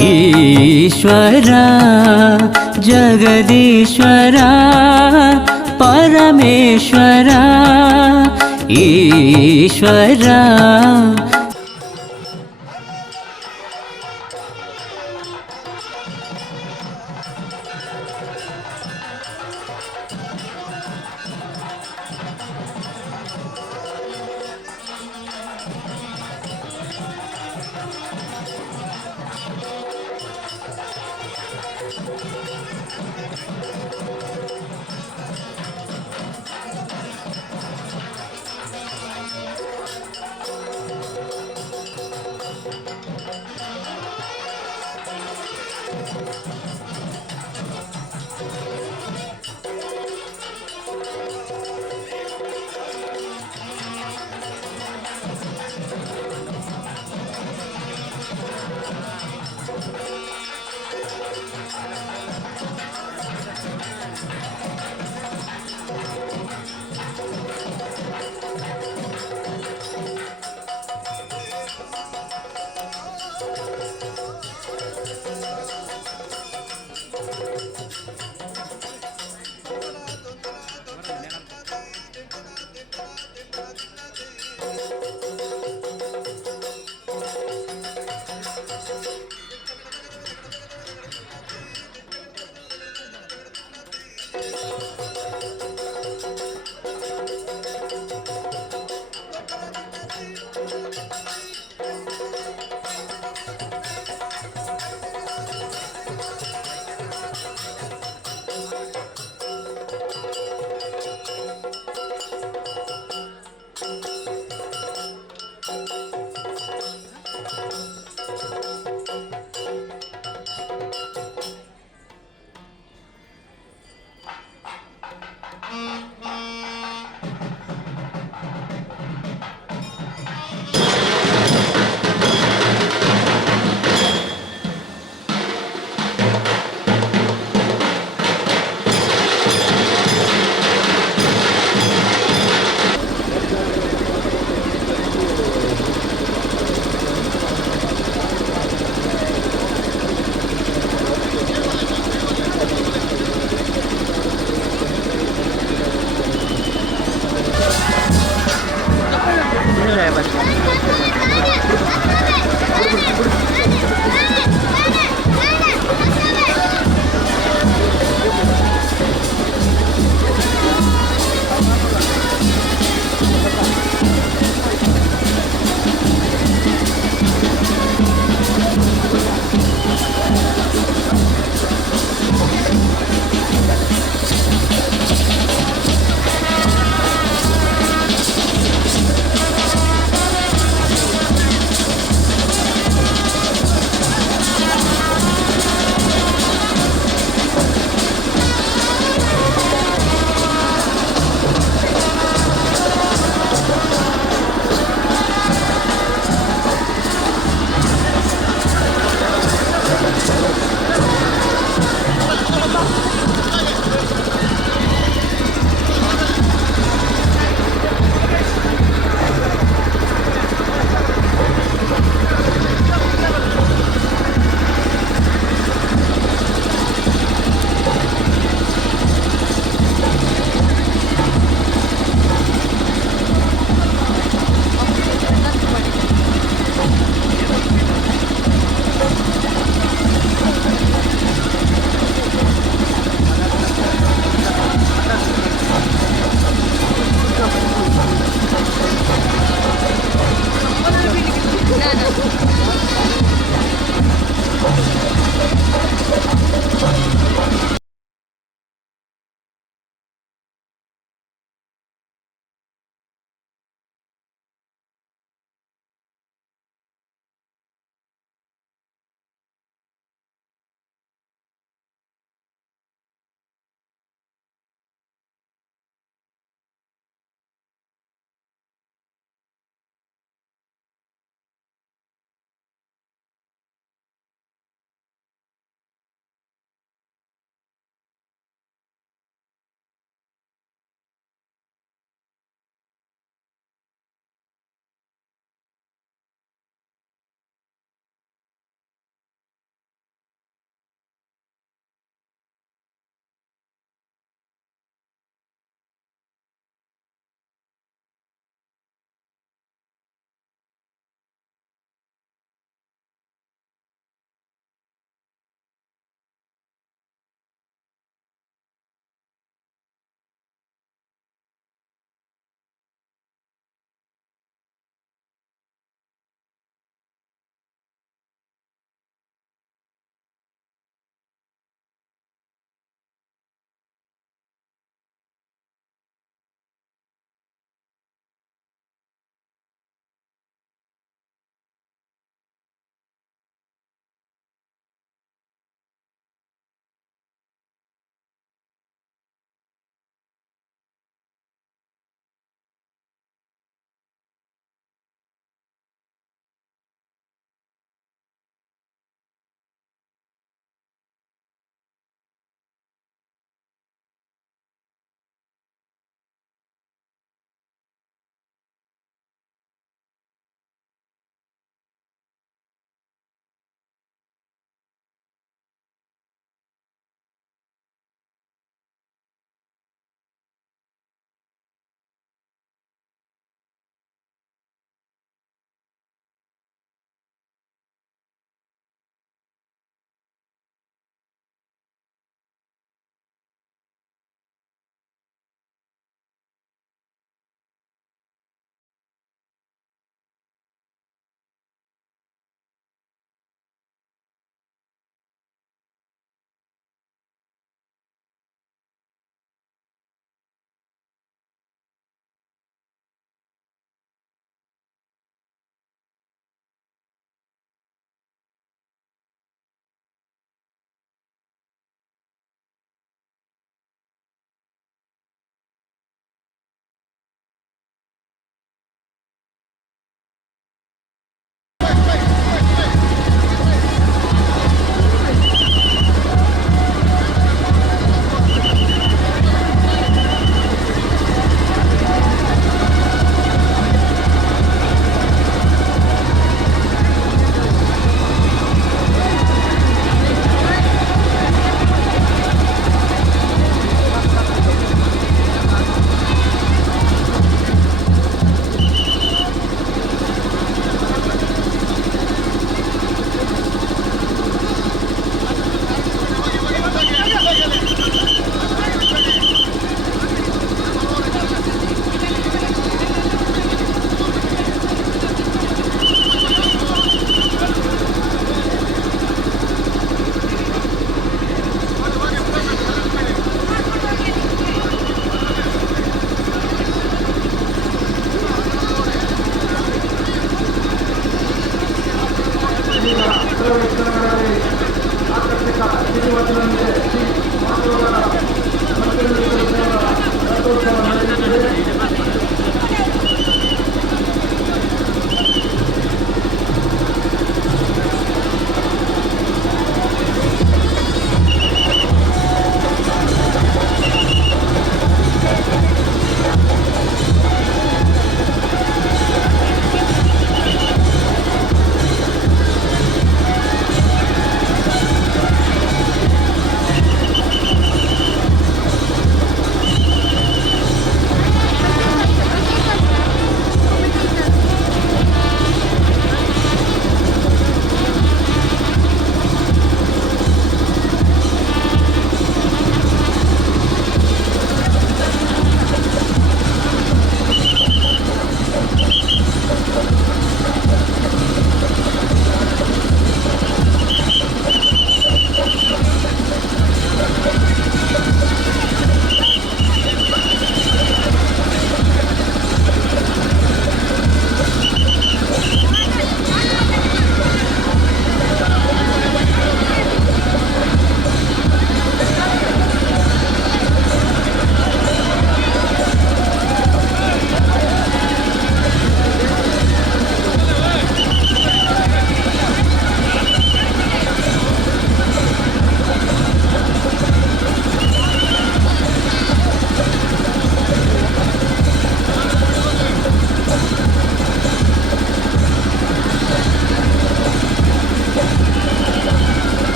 ईश्वरा जगदीश्वरा परमेश्वरा ईश्वरा।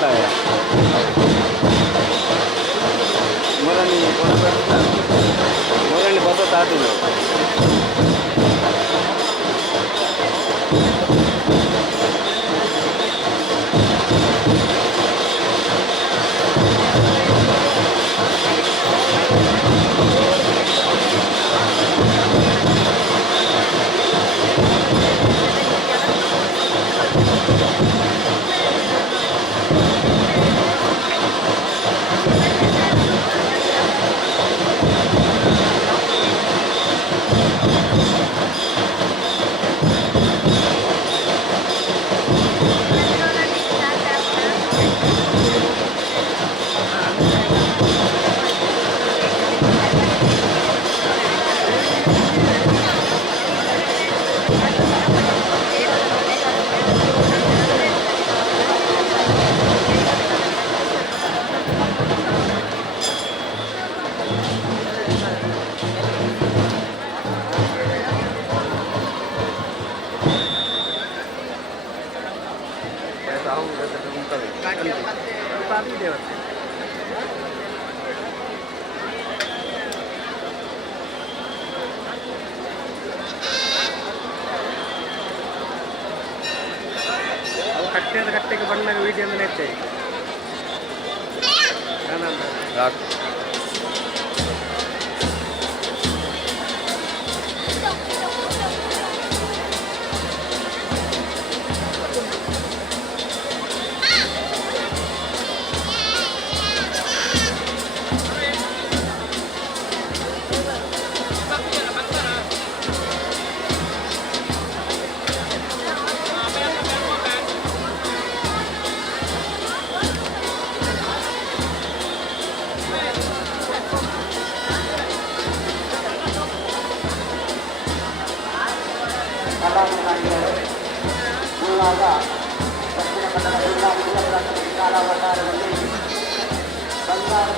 ya. Mulai bata tadi loh. ಕಟ್ಟೆಗೆ ಬಂದಾಗ ವಿಡಿಯೋ ನೆಟ್ಟೆ ದಕ್ಷಿಣ ಕನ್ನಡ ಜಿಲ್ಲಾ ಶಾಲಾ ವಠಾರದಲ್ಲಿ ಬಂಗಾರ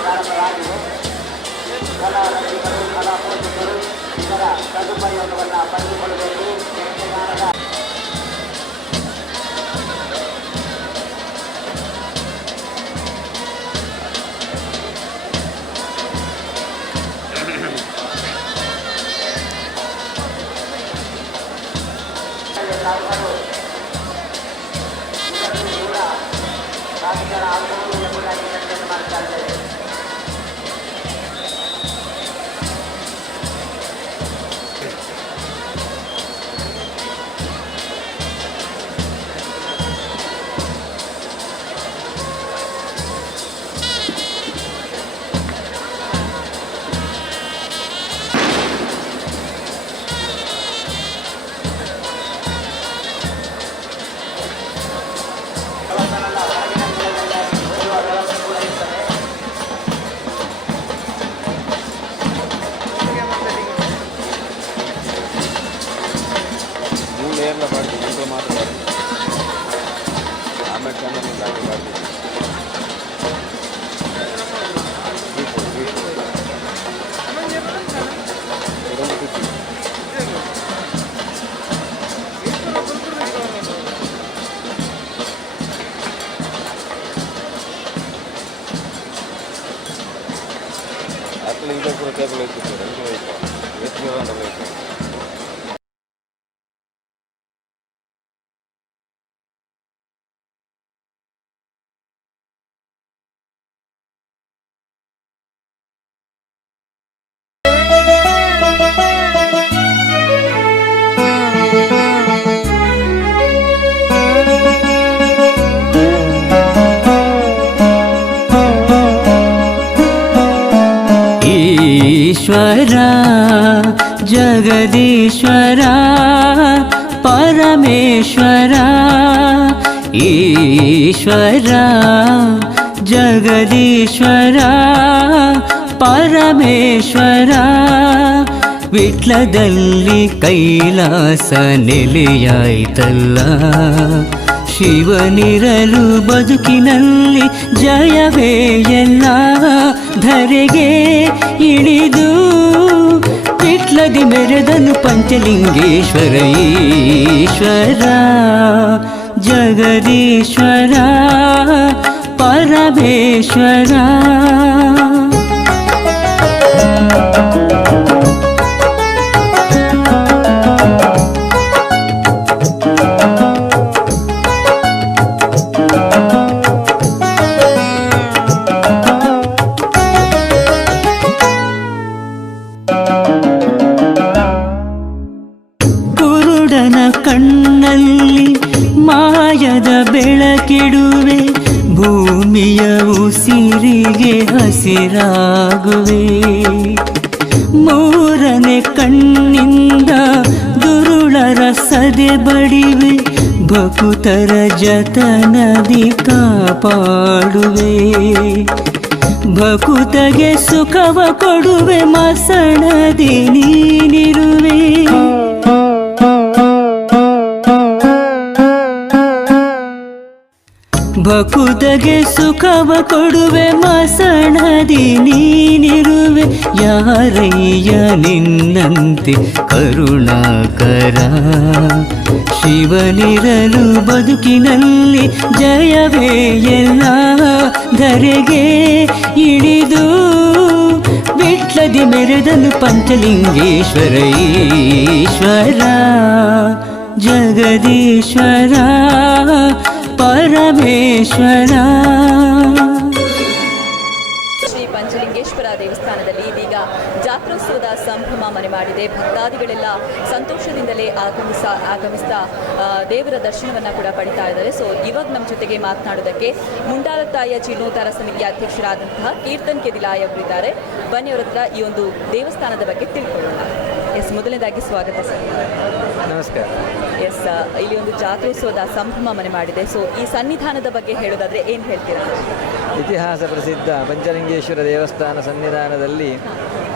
ಪ್ರಾರಂಭವಾಗಿದೆ. ಕಲಾರಂಗಿಗಳು ಕಲಾ ಪೋಷಕರು ಇದರ ಸದುಪಯೋಗವನ್ನು ಪಡೆದುಕೊಳ್ಳಬೇಕು. Ini pura table itu, itu orang itu. ईश्वरा जगदीश्वरा परमेश्वरा ईश्वरा जगदीश्वरा परमेश्वरा ವಿಟ್ಲದಲ್ಲಿ ಕೈಲಾಸ ನೆಲೆಯಾಯ್ತಲ್ಲ ಶಿವನಿರಲು ಬದುಕಿನಲ್ಲಿ ಜಯವೇ ಎಲ್ಲ ಧರೆಗೆ ಇಳಿದು ವಿಟ್ಲದಿ ಮೆರೆದನು ಪಂಚಲಿಂಗೇಶ್ವರ ಈಶ್ವರ ಜಗದೀಶ್ವರ ಪರಮೇಶ್ವರ. ಕಣ್ಣಲ್ಲಿ ಮಾಯದ ಬೆಳಕಿಡುವೆ, ಭೂಮಿಯ ಉಸಿರಿಗೆ ಹಸಿರಾಗುವೆ. ಮೂರನೇ ಕಣ್ಣಿಂದ ದುರುಳರ ಸದೆ ಬಡಿವೆ, ಭಕುತರ ಜತನದಿ ಕಾಪಾಡುವೆ. ಭಕುತಗೆ ಸುಖವ ಕೊಡುವೆ, ಮಸಣದಿ ನೀನಿರುವೆ. ಭಕುತಗೆ ಸುಖವ ಕೊಡುವೆ, ಮಸಣದಿ ನೀನಿರುವೆ. ಯಾರಯ್ಯ ನಿನ್ನಂತೆ ಕರುಣಾಕರ, ಶಿವನಿರಲು ಬದುಕಿನಲ್ಲಿ ಜಯವೇ ಎಲ್ಲ. ಧರೆಗೆ ಇಳಿದು ವಿಟ್ಲದಿ ಮೆರೆದನು ಪಂಚಲಿಂಗೇಶ್ವರ ಈಶ್ವರ ಜಗದೀಶ್ವರ ಪರಮೇಶ್ವರ. ಶ್ರೀ ಪಂಚಲಿಂಗೇಶ್ವರ ದೇವಸ್ಥಾನದಲ್ಲಿ ಇದೀಗ ಜಾತ್ರೋತ್ಸವದ ಸಂಭ್ರಮ ಮನೆ ಮಾಡಿದೆ. ಭಕ್ತಾದಿಗಳೆಲ್ಲ ಸಂತೋಷದಿಂದಲೇ ಆಗಮಿಸ್ತಾ ದೇವರ ದರ್ಶನವನ್ನು ಕೂಡ ಪಡಿತಾ ಇದ್ದಾರೆ. ಸೊ ಇವಾಗ ನಮ್ಮ ಜೊತೆಗೆ ಮಾತನಾಡೋದಕ್ಕೆ ಮುಂಡಾಲತಾಯ ಜೀರ್ಣೋದ್ಧಾರ ಸಮಿತಿ ಅಧ್ಯಕ್ಷರಾದಂತಹ ಕೀರ್ತನ್ ಕೆದಿಲಾಯ್ ಅವರಿದ್ದಾರೆ. ಬನ್ನಿ ಅವರ ಹತ್ರ ಈ ಒಂದು ದೇವಸ್ಥಾನದ ಬಗ್ಗೆ ತಿಳ್ಕೊಳ್ಳೋಣ. ಎಸ್, ಮೊದಲನೇದಾಗಿ ಸ್ವಾಗತ ಸರ್. ನಮಸ್ಕಾರ. ಎಸ್, ಇಲ್ಲಿ ಒಂದು ಜಾತ್ರೋತ್ಸವದ ಸಂಭ್ರಮ ಮನೆ ಮಾಡಿದೆ. ಸೊ ಈ ಸನ್ನಿಧಾನದ ಬಗ್ಗೆ ಹೇಳೋದಾದ್ರೆ ಏನು ಹೇಳ್ತೀರಾ? ಇತಿಹಾಸ ಪ್ರಸಿದ್ಧ ಪಂಚಲಿಂಗೇಶ್ವರ ದೇವಸ್ಥಾನ ಸನ್ನಿಧಾನದಲ್ಲಿ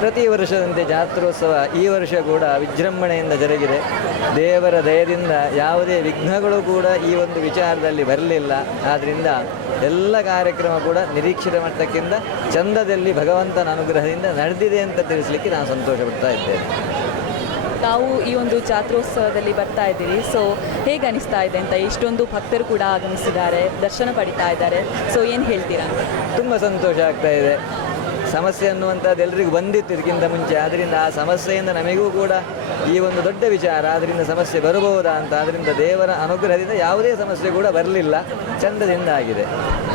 ಪ್ರತಿ ವರ್ಷದಂತೆ ಜಾತ್ರೋತ್ಸವ ಈ ವರ್ಷ ಕೂಡ ವಿಜೃಂಭಣೆಯಿಂದ ಜರುಗಿದೆ. ದೇವರ ದಯದಿಂದ ಯಾವುದೇ ವಿಘ್ನಗಳು ಕೂಡ ಈ ಒಂದು ವಿಚಾರದಲ್ಲಿ ಬರಲಿಲ್ಲ. ಆದ್ದರಿಂದ ಎಲ್ಲ ಕಾರ್ಯಕ್ರಮ ಕೂಡ ನಿರೀಕ್ಷಿತ ಮಟ್ಟಕ್ಕಿಂತ ಚಂದದಲ್ಲಿ ಭಗವಂತನ ಅನುಗ್ರಹದಿಂದ ನಡೆದಿದೆ ಅಂತ ತಿಳಿಸಲಿಕ್ಕೆ ನಾನು ಸಂತೋಷ ಪಡ್ತಾ ಇದ್ದೇನೆ. ತಾವು ಈ ಒಂದು ಜಾತ್ರೋತ್ಸವದಲ್ಲಿ ಬರ್ತಾ ಇದ್ದೀರಿ. ಸೊ ಹೇಗೆ ಅನಿಸ್ತಾ ಇದೆ ಅಂತ? ಇಷ್ಟೊಂದು ಭಕ್ತರು ಕೂಡ ಆಗಮಿಸಿದ್ದಾರೆ, ದರ್ಶನ ಪಡಿತಾ ಇದ್ದಾರೆ. ಸೊ ಏನು ಹೇಳ್ತೀರಾ? ತುಂಬ ಸಂತೋಷ ಆಗ್ತಾ ಇದೆ. ಸಮಸ್ಯೆ ಅನ್ನುವಂಥದ್ದು ಎಲ್ರಿಗೂ ಬಂದಿತ್ತು ಇದಕ್ಕಿಂತ ಮುಂಚೆ. ಆದ್ದರಿಂದ ಆ ಸಮಸ್ಯೆಯಿಂದ ನಮಗೂ ಕೂಡ ಈ ಒಂದು ದೊಡ್ಡ ವಿಚಾರ, ಅದರಿಂದ ಸಮಸ್ಯೆ ಬರಬಹುದಾ ಅಂತ. ಅದರಿಂದ ದೇವರ ಅನುಗ್ರಹದಿಂದ ಯಾವುದೇ ಸಮಸ್ಯೆ ಕೂಡ ಬರಲಿಲ್ಲ, ಚಂದದಿಂದ ಆಗಿದೆ.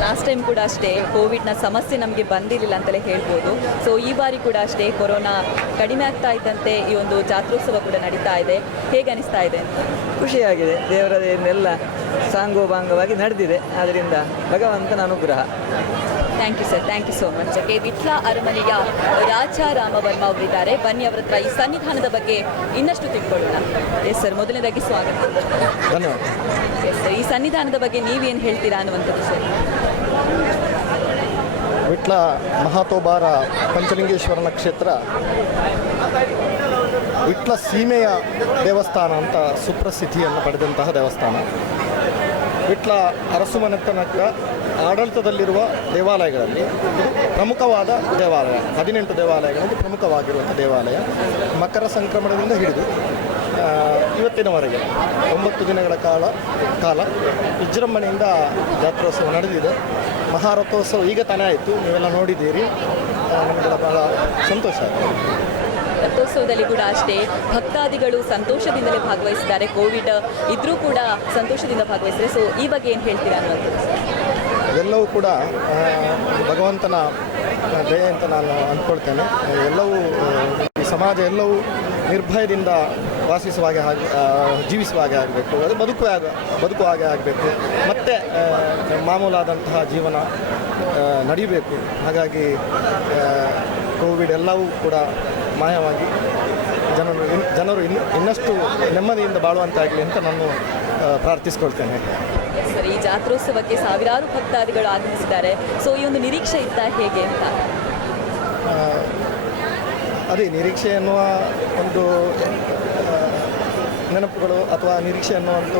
ಲಾಸ್ಟ್ ಟೈಮ್ ಕೂಡ ಅಷ್ಟೇ ಕೋವಿಡ್ನ ಸಮಸ್ಯೆ ನಮಗೆ ಬಂದಿರಲಿಲ್ಲ ಅಂತಲೇ ಹೇಳ್ಬೋದು. ಸೊ ಈ ಬಾರಿ ಕೂಡ ಅಷ್ಟೇ ಕೊರೋನಾ ಕಡಿಮೆ ಆಗ್ತಾ ಇದ್ದಂತೆ ಈ ಒಂದು ಜಾತ್ರೋತ್ಸವ ಕೂಡ ನಡೀತಾ ಇದೆ. ಹೇಗೆ ಅನಿಸ್ತಾ ಇದೆ? ಖುಷಿಯಾಗಿದೆ. ದೇವರದನ್ನೆಲ್ಲ ಸಾಂಗೋಪಾಂಗವಾಗಿ ನಡೆದಿದೆ. ಆದ್ದರಿಂದ ಭಗವಂತನ ಅನುಗ್ರಹ. Thank you sir, thank you so much. Vitla ಅರಮನೆಯ ರಾಜ ರಾಮವರ್ಮ ಅವರಿದ್ದಾರೆ. ಬನ್ನಿ ಅವರ ಹತ್ರ ಈ ಸನ್ನಿಧಾನದ ಬಗ್ಗೆ ಇನ್ನಷ್ಟು ತಿಳ್ಕೊಳ್ಳೋಣ. ಎಸ್ ಸರ್, ಮೊದಲನೇದಾಗಿ ಸ್ವಾಗತ. ಧನ್ಯವಾದ. ಎಸ್ ಸರ್, ಈ ಸನ್ನಿಧಾನದ ಬಗ್ಗೆ ನೀವೇನು ಹೇಳ್ತೀರಾ ಅನ್ನುವಂಥದ್ದು ಸರ್? ವಿಟ್ಲ ಮಹಾತೋಬಾರ ಪಂಚಲಿಂಗೇಶ್ವರನ ಕ್ಷೇತ್ರ ವಿಟ್ಲ ಸೀಮೆಯ ದೇವಸ್ಥಾನ ಅಂತ ಸುಪ್ರಸಿದ್ಧಿಯನ್ನು ಪಡೆದಂತಹ ದೇವಸ್ಥಾನ. ವಿಟ್ಲ ಅರಸುಮನೆತನದ ಆಡಳಿತದಲ್ಲಿರುವ ದೇವಾಲಯಗಳಲ್ಲಿ ಇದು ಪ್ರಮುಖವಾದ ದೇವಾಲಯ. 18 ದೇವಾಲಯಗಳಲ್ಲಿ ಪ್ರಮುಖವಾಗಿರುವಂಥ ದೇವಾಲಯ. ಮಕರ ಸಂಕ್ರಮಣದಿಂದ ಹಿಡಿದು ಇವತ್ತಿನವರೆಗೆ 9 ದಿನಗಳ ಕಾಲ ವಿಜೃಂಭಣೆಯಿಂದ ಜಾತ್ರೋತ್ಸವ ನಡೆದಿದೆ. ಮಹಾರಥೋತ್ಸವ ಈಗ ತಾನೇ ಆಯಿತು, ನೀವೆಲ್ಲ ನೋಡಿದ್ದೀರಿ. ನಮಗೆಲ್ಲ ಬಹಳ ಸಂತೋಷ ಆಯಿತು. ರಥೋತ್ಸವದಲ್ಲಿ ಕೂಡ ಅಷ್ಟೇ ಭಕ್ತಾದಿಗಳು ಸಂತೋಷದಿಂದಲೇ ಭಾಗವಹಿಸಿದ್ದಾರೆ. ಕೋವಿಡ್ ಇದ್ರೂ ಕೂಡ ಸಂತೋಷದಿಂದ ಭಾಗವಹಿಸಿದ್ದಾರೆ. ಸೊ ಈ ಬಗ್ಗೆ ಏನು ಹೇಳ್ತೀರಾ ಅನ್ನೋದು? ಎಲ್ಲವೂ ಕೂಡ ಭಗವಂತನ ದಯೆ ಅಂತ ನಾನು ಅಂದ್ಕೊಳ್ತೇನೆ. ಎಲ್ಲವೂ ಈ ಸಮಾಜ ಎಲ್ಲವೂ ನಿರ್ಭಯದಿಂದ ವಾಸಿಸುವ ಹಾಗೆ ಜೀವಿಸುವ ಹಾಗೆ ಆಗಬೇಕು, ಅದು ಬದುಕುವ ಹಾಗೆ ಆಗಬೇಕು. ಮತ್ತು ಮಾಮೂಲಾದಂತಹ ಜೀವನ ನಡೀಬೇಕು. ಹಾಗಾಗಿ ಕೋವಿಡ್ ಎಲ್ಲವೂ ಕೂಡ ಮಾಯವಾಗಿ ಜನರು ಇನ್ನಷ್ಟು ನೆಮ್ಮದಿಯಿಂದ ಬಾಳುವಂತಾಗಲಿ ಅಂತ ನಾನು ಪ್ರಾರ್ಥಿಸ್ಕೊಳ್ತೇನೆ. ಸರ್, ಈ ಜಾತ್ರೋತ್ಸವಕ್ಕೆ ಸಾವಿರಾರು ಭಕ್ತಾದಿಗಳು ಆಗಮಿಸಿದ್ದಾರೆ. ಸೊ ಈ ಒಂದು ನಿರೀಕ್ಷೆ ಇತ್ತ ಹೇಗೆ ಅಂತ? ಅದೇ ನಿರೀಕ್ಷೆ ಎನ್ನುವ ಒಂದು ನೆನಪುಗಳು ಅಥವಾ ನಿರೀಕ್ಷೆ ಅನ್ನುವಂಥ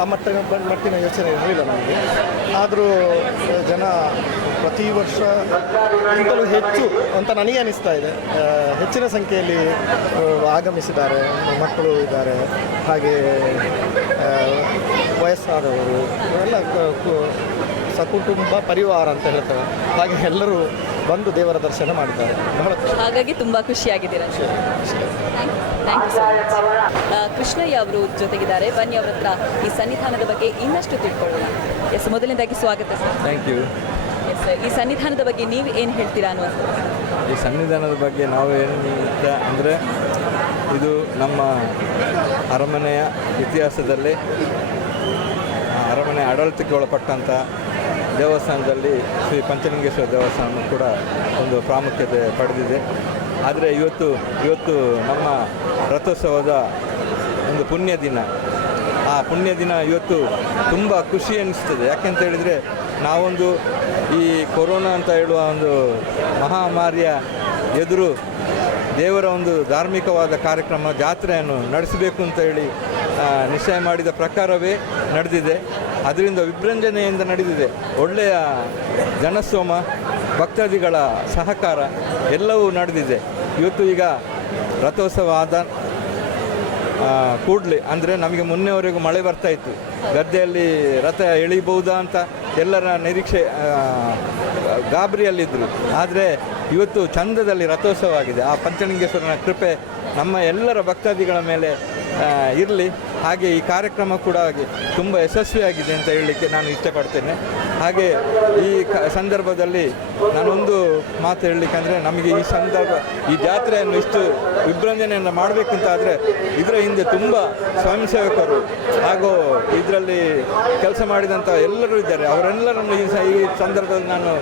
ಆ ಮಟ್ಟಿನ ಯೋಚನೆ ಇರಲಿಲ್ಲ ನಮಗೆ. ಆದರೂ ಜನ ಪ್ರತಿ ವರ್ಷಕ್ಕಿಂತಲೂ ಹೆಚ್ಚು ಅಂತ ನನಗೆ ಅನಿಸ್ತಾ ಇದೆ. ಹೆಚ್ಚಿನ ಸಂಖ್ಯೆಯಲ್ಲಿ ಆಗಮಿಸಿದ್ದಾರೆ. ಮಕ್ಕಳು ಇದ್ದಾರೆ, ಹಾಗೆ ವಯಸ್ಸಾದವರು ಎಲ್ಲ ಸಕುಟುಂಬ ಪರಿವಾರ ಅಂತ ಹೇಳ್ತಾರೆ, ಹಾಗೆ ಎಲ್ಲರೂ ಬಂದು ದೇವರ ದರ್ಶನ ಮಾಡಿದ್ದಾರೆ. ಬಹಳ ಹಾಗಾಗಿ ತುಂಬ ಖುಷಿಯಾಗಿದ್ದೀರಾ. Thank you so much. Krishnaiah ಅವರು ಜೊತೆಗಿದ್ದಾರೆ, ಬನ್ನಿ ಅವ್ರ ಹತ್ರ ಈ ಸನ್ನಿಧಾನದ ಬಗ್ಗೆ ಇನ್ನಷ್ಟು ತಿಳ್ಕೊಳ್ಳೋಣ. ಎಸ್, ಮೊದಲನೇದಾಗಿ ಸ್ವಾಗತ ಸರ್. Thank you. ಎಸ್, ಈ ಸನ್ನಿಧಾನದ ಬಗ್ಗೆ ನೀವು ಏನು ಹೇಳ್ತೀರಾ ಅನ್ನೋದು? ಈ ಸನ್ನಿಧಾನದ ಬಗ್ಗೆ ನಾವು ಏನು ಅಂದರೆ, ಇದು ನಮ್ಮ ಅರಮನೆಯ ಇತಿಹಾಸದಲ್ಲಿ ಅರಮನೆ ಆಡಳಿತಕ್ಕೆ ಒಳಪಟ್ಟಂಥ ದೇವಸ್ಥಾನದಲ್ಲಿ ಶ್ರೀ ಪಂಚಲಿಂಗೇಶ್ವರ ದೇವಸ್ಥಾನ ಕೂಡ ಒಂದು ಪ್ರಾಮುಖ್ಯತೆ ಪಡೆದಿದೆ. ಆದರೆ ಇವತ್ತು ನಮ್ಮ ರಥೋತ್ಸವದ ಒಂದು ಪುಣ್ಯ ದಿನ. ಆ ಪುಣ್ಯ ದಿನ ಇವತ್ತು ತುಂಬ ಖುಷಿ ಅನ್ನಿಸ್ತದೆ. ಯಾಕೆಂತ ಹೇಳಿದರೆ, ನಾವೊಂದು ಈ ಕೊರೋನಾ ಅಂತ ಹೇಳುವ ಒಂದು ಮಹಾಮಾರಿಯ ಎದುರು ದೇವರ ಒಂದು ಧಾರ್ಮಿಕವಾದ ಕಾರ್ಯಕ್ರಮ ಜಾತ್ರೆಯನ್ನು ನಡೆಸಬೇಕು ಅಂತ ಹೇಳಿ ನಿಶ್ಚಯ ಮಾಡಿದ ಪ್ರಕಾರವೇ ನಡೆದಿದೆ. ಅದರಿಂದ ವಿಜೃಂಭಣೆಯಿಂದ ನಡೆದಿದೆ. ಒಳ್ಳೆಯ ಜನಸ್ತೋಮ, ಭಕ್ತಾದಿಗಳ ಸಹಕಾರ ಎಲ್ಲವೂ ನಡೆದಿದೆ. ಇವತ್ತು ಈಗ ರಥೋತ್ಸವ ಆದ ಕೂಡಲೇ, ಅಂದರೆ ನಮಗೆ ಮೊನ್ನೆವರೆಗೂ ಮಳೆ ಬರ್ತಾಯಿತ್ತು, ಗದ್ದೆಯಲ್ಲಿ ರಥ ಎಳಿಬಹುದಾ ಅಂತ ಎಲ್ಲರ ನಿರೀಕ್ಷೆ ಗಾಬರಿಯಲ್ಲಿದ್ದರು. ಆದರೆ ಇವತ್ತು ಚಂದದಲ್ಲಿ ರಥೋತ್ಸವ ಆಗಿದೆ. ಆ ಪಂಚಲಿಂಗೇಶ್ವರನ ಕೃಪೆ ನಮ್ಮ ಎಲ್ಲರ ಭಕ್ತಾದಿಗಳ ಮೇಲೆ ಇರಲಿ. ಹಾಗೆ ಈ ಕಾರ್ಯಕ್ರಮ ಕೂಡ ತುಂಬ ಯಶಸ್ವಿಯಾಗಿದೆ ಅಂತ ಹೇಳಲಿಕ್ಕೆ ನಾನು ಇಷ್ಟಪಡ್ತೇನೆ. ಹಾಗೆ ಈ ಸಂದರ್ಭದಲ್ಲಿ ನಾನೊಂದು ಮಾತು ಹೇಳಲಿಕ್ಕೆ ಅಂದರೆ, ನಮಗೆ ಈ ಜಾತ್ರೆಯನ್ನು ಇಷ್ಟು ವಿಜೃಂಭಣೆಯನ್ನು ಮಾಡಬೇಕಂತಾದರೆ ಇದರ ಹಿಂದೆ ತುಂಬ ಸ್ವಯಂ ಸೇವಕರು ಹಾಗೂ ಇದರಲ್ಲಿ ಕೆಲಸ ಮಾಡಿದಂಥ ಎಲ್ಲರೂ ಇದ್ದಾರೆ. ಅವರೆಲ್ಲರನ್ನು ಈ ಸಂದರ್ಭದಲ್ಲಿ ನಾನು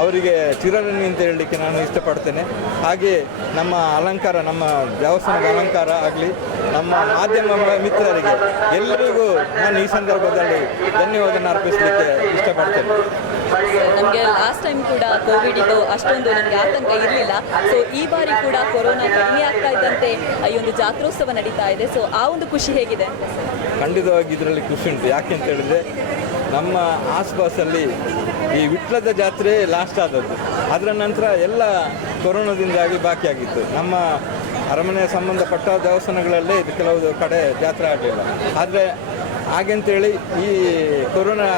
ಅವರಿಗೆ ಚಿರಋಣಿ ಅಂತ ಹೇಳಲಿಕ್ಕೆ ನಾನು ಇಷ್ಟಪಡ್ತೇನೆ. ಹಾಗೆ ನಮ್ಮ ಅಲಂಕಾರ, ನಮ್ಮ ದೇವಸ್ಥಾನದ ಅಲಂಕಾರ ಆಗಲಿ, ನಮ್ಮ ಮಾಧ್ಯಮ ಮಿತ್ರರಿಗೆ ಎಲ್ಲರಿಗೂ ನಾನು ಈ ಸಂದರ್ಭದಲ್ಲಿ ಧನ್ಯವಾದನ ಅರ್ಪಿಸಲಿಕ್ಕೆ ಇಷ್ಟಪಡ್ತೇನೆ. ನಮಗೆ ಲಾಸ್ಟ್ ಟೈಮ್ ಕೂಡ ಕೋವಿಡ್ ಇದು ಅಷ್ಟೊಂದು ನಮಗೆ ಆತಂಕ ಇರಲಿಲ್ಲ. ಸೊ ಈ ಬಾರಿ ಕೂಡ ಕೊರೋನಾ ಕಡಿಮೆ ಆಗ್ತಾ ಇದ್ದಂತೆ ಈ ಒಂದು ಜಾತ್ರೋತ್ಸವ ನಡೀತಾ ಇದೆ. ಸೊ ಆ ಒಂದು ಖುಷಿ ಹೇಗಿದೆ? ಖಂಡಿತವಾಗಿ ಇದರಲ್ಲಿ ಖುಷಿ ಉಂಟು. ಯಾಕೆ ಅಂತ ಹೇಳಿದರೆ, ನಮ್ಮ ಆಸ್ಪಾಸಲ್ಲಿ ಈ ವಿಟ್ಲದ ಜಾತ್ರೆ ಲಾಸ್ಟ್ ಆದದ್ದು. ಅದರ ನಂತರ ಎಲ್ಲ ಕೊರೋನಾದಿಂದಾಗಿ ಬಾಕಿಯಾಗಿತ್ತು. ನಮ್ಮ ಅರಮನೆಯ ಸಂಬಂಧಪಟ್ಟ ದೇವಸ್ಥಾನಗಳಲ್ಲೇ ಇದು ಕೆಲವು ಕಡೆ ಜಾತ್ರೆ ಆಗಲಿಲ್ಲ. ಆದರೆ ಹಾಗೆಂತೇಳಿ ಈ ಕೊರೋನಾ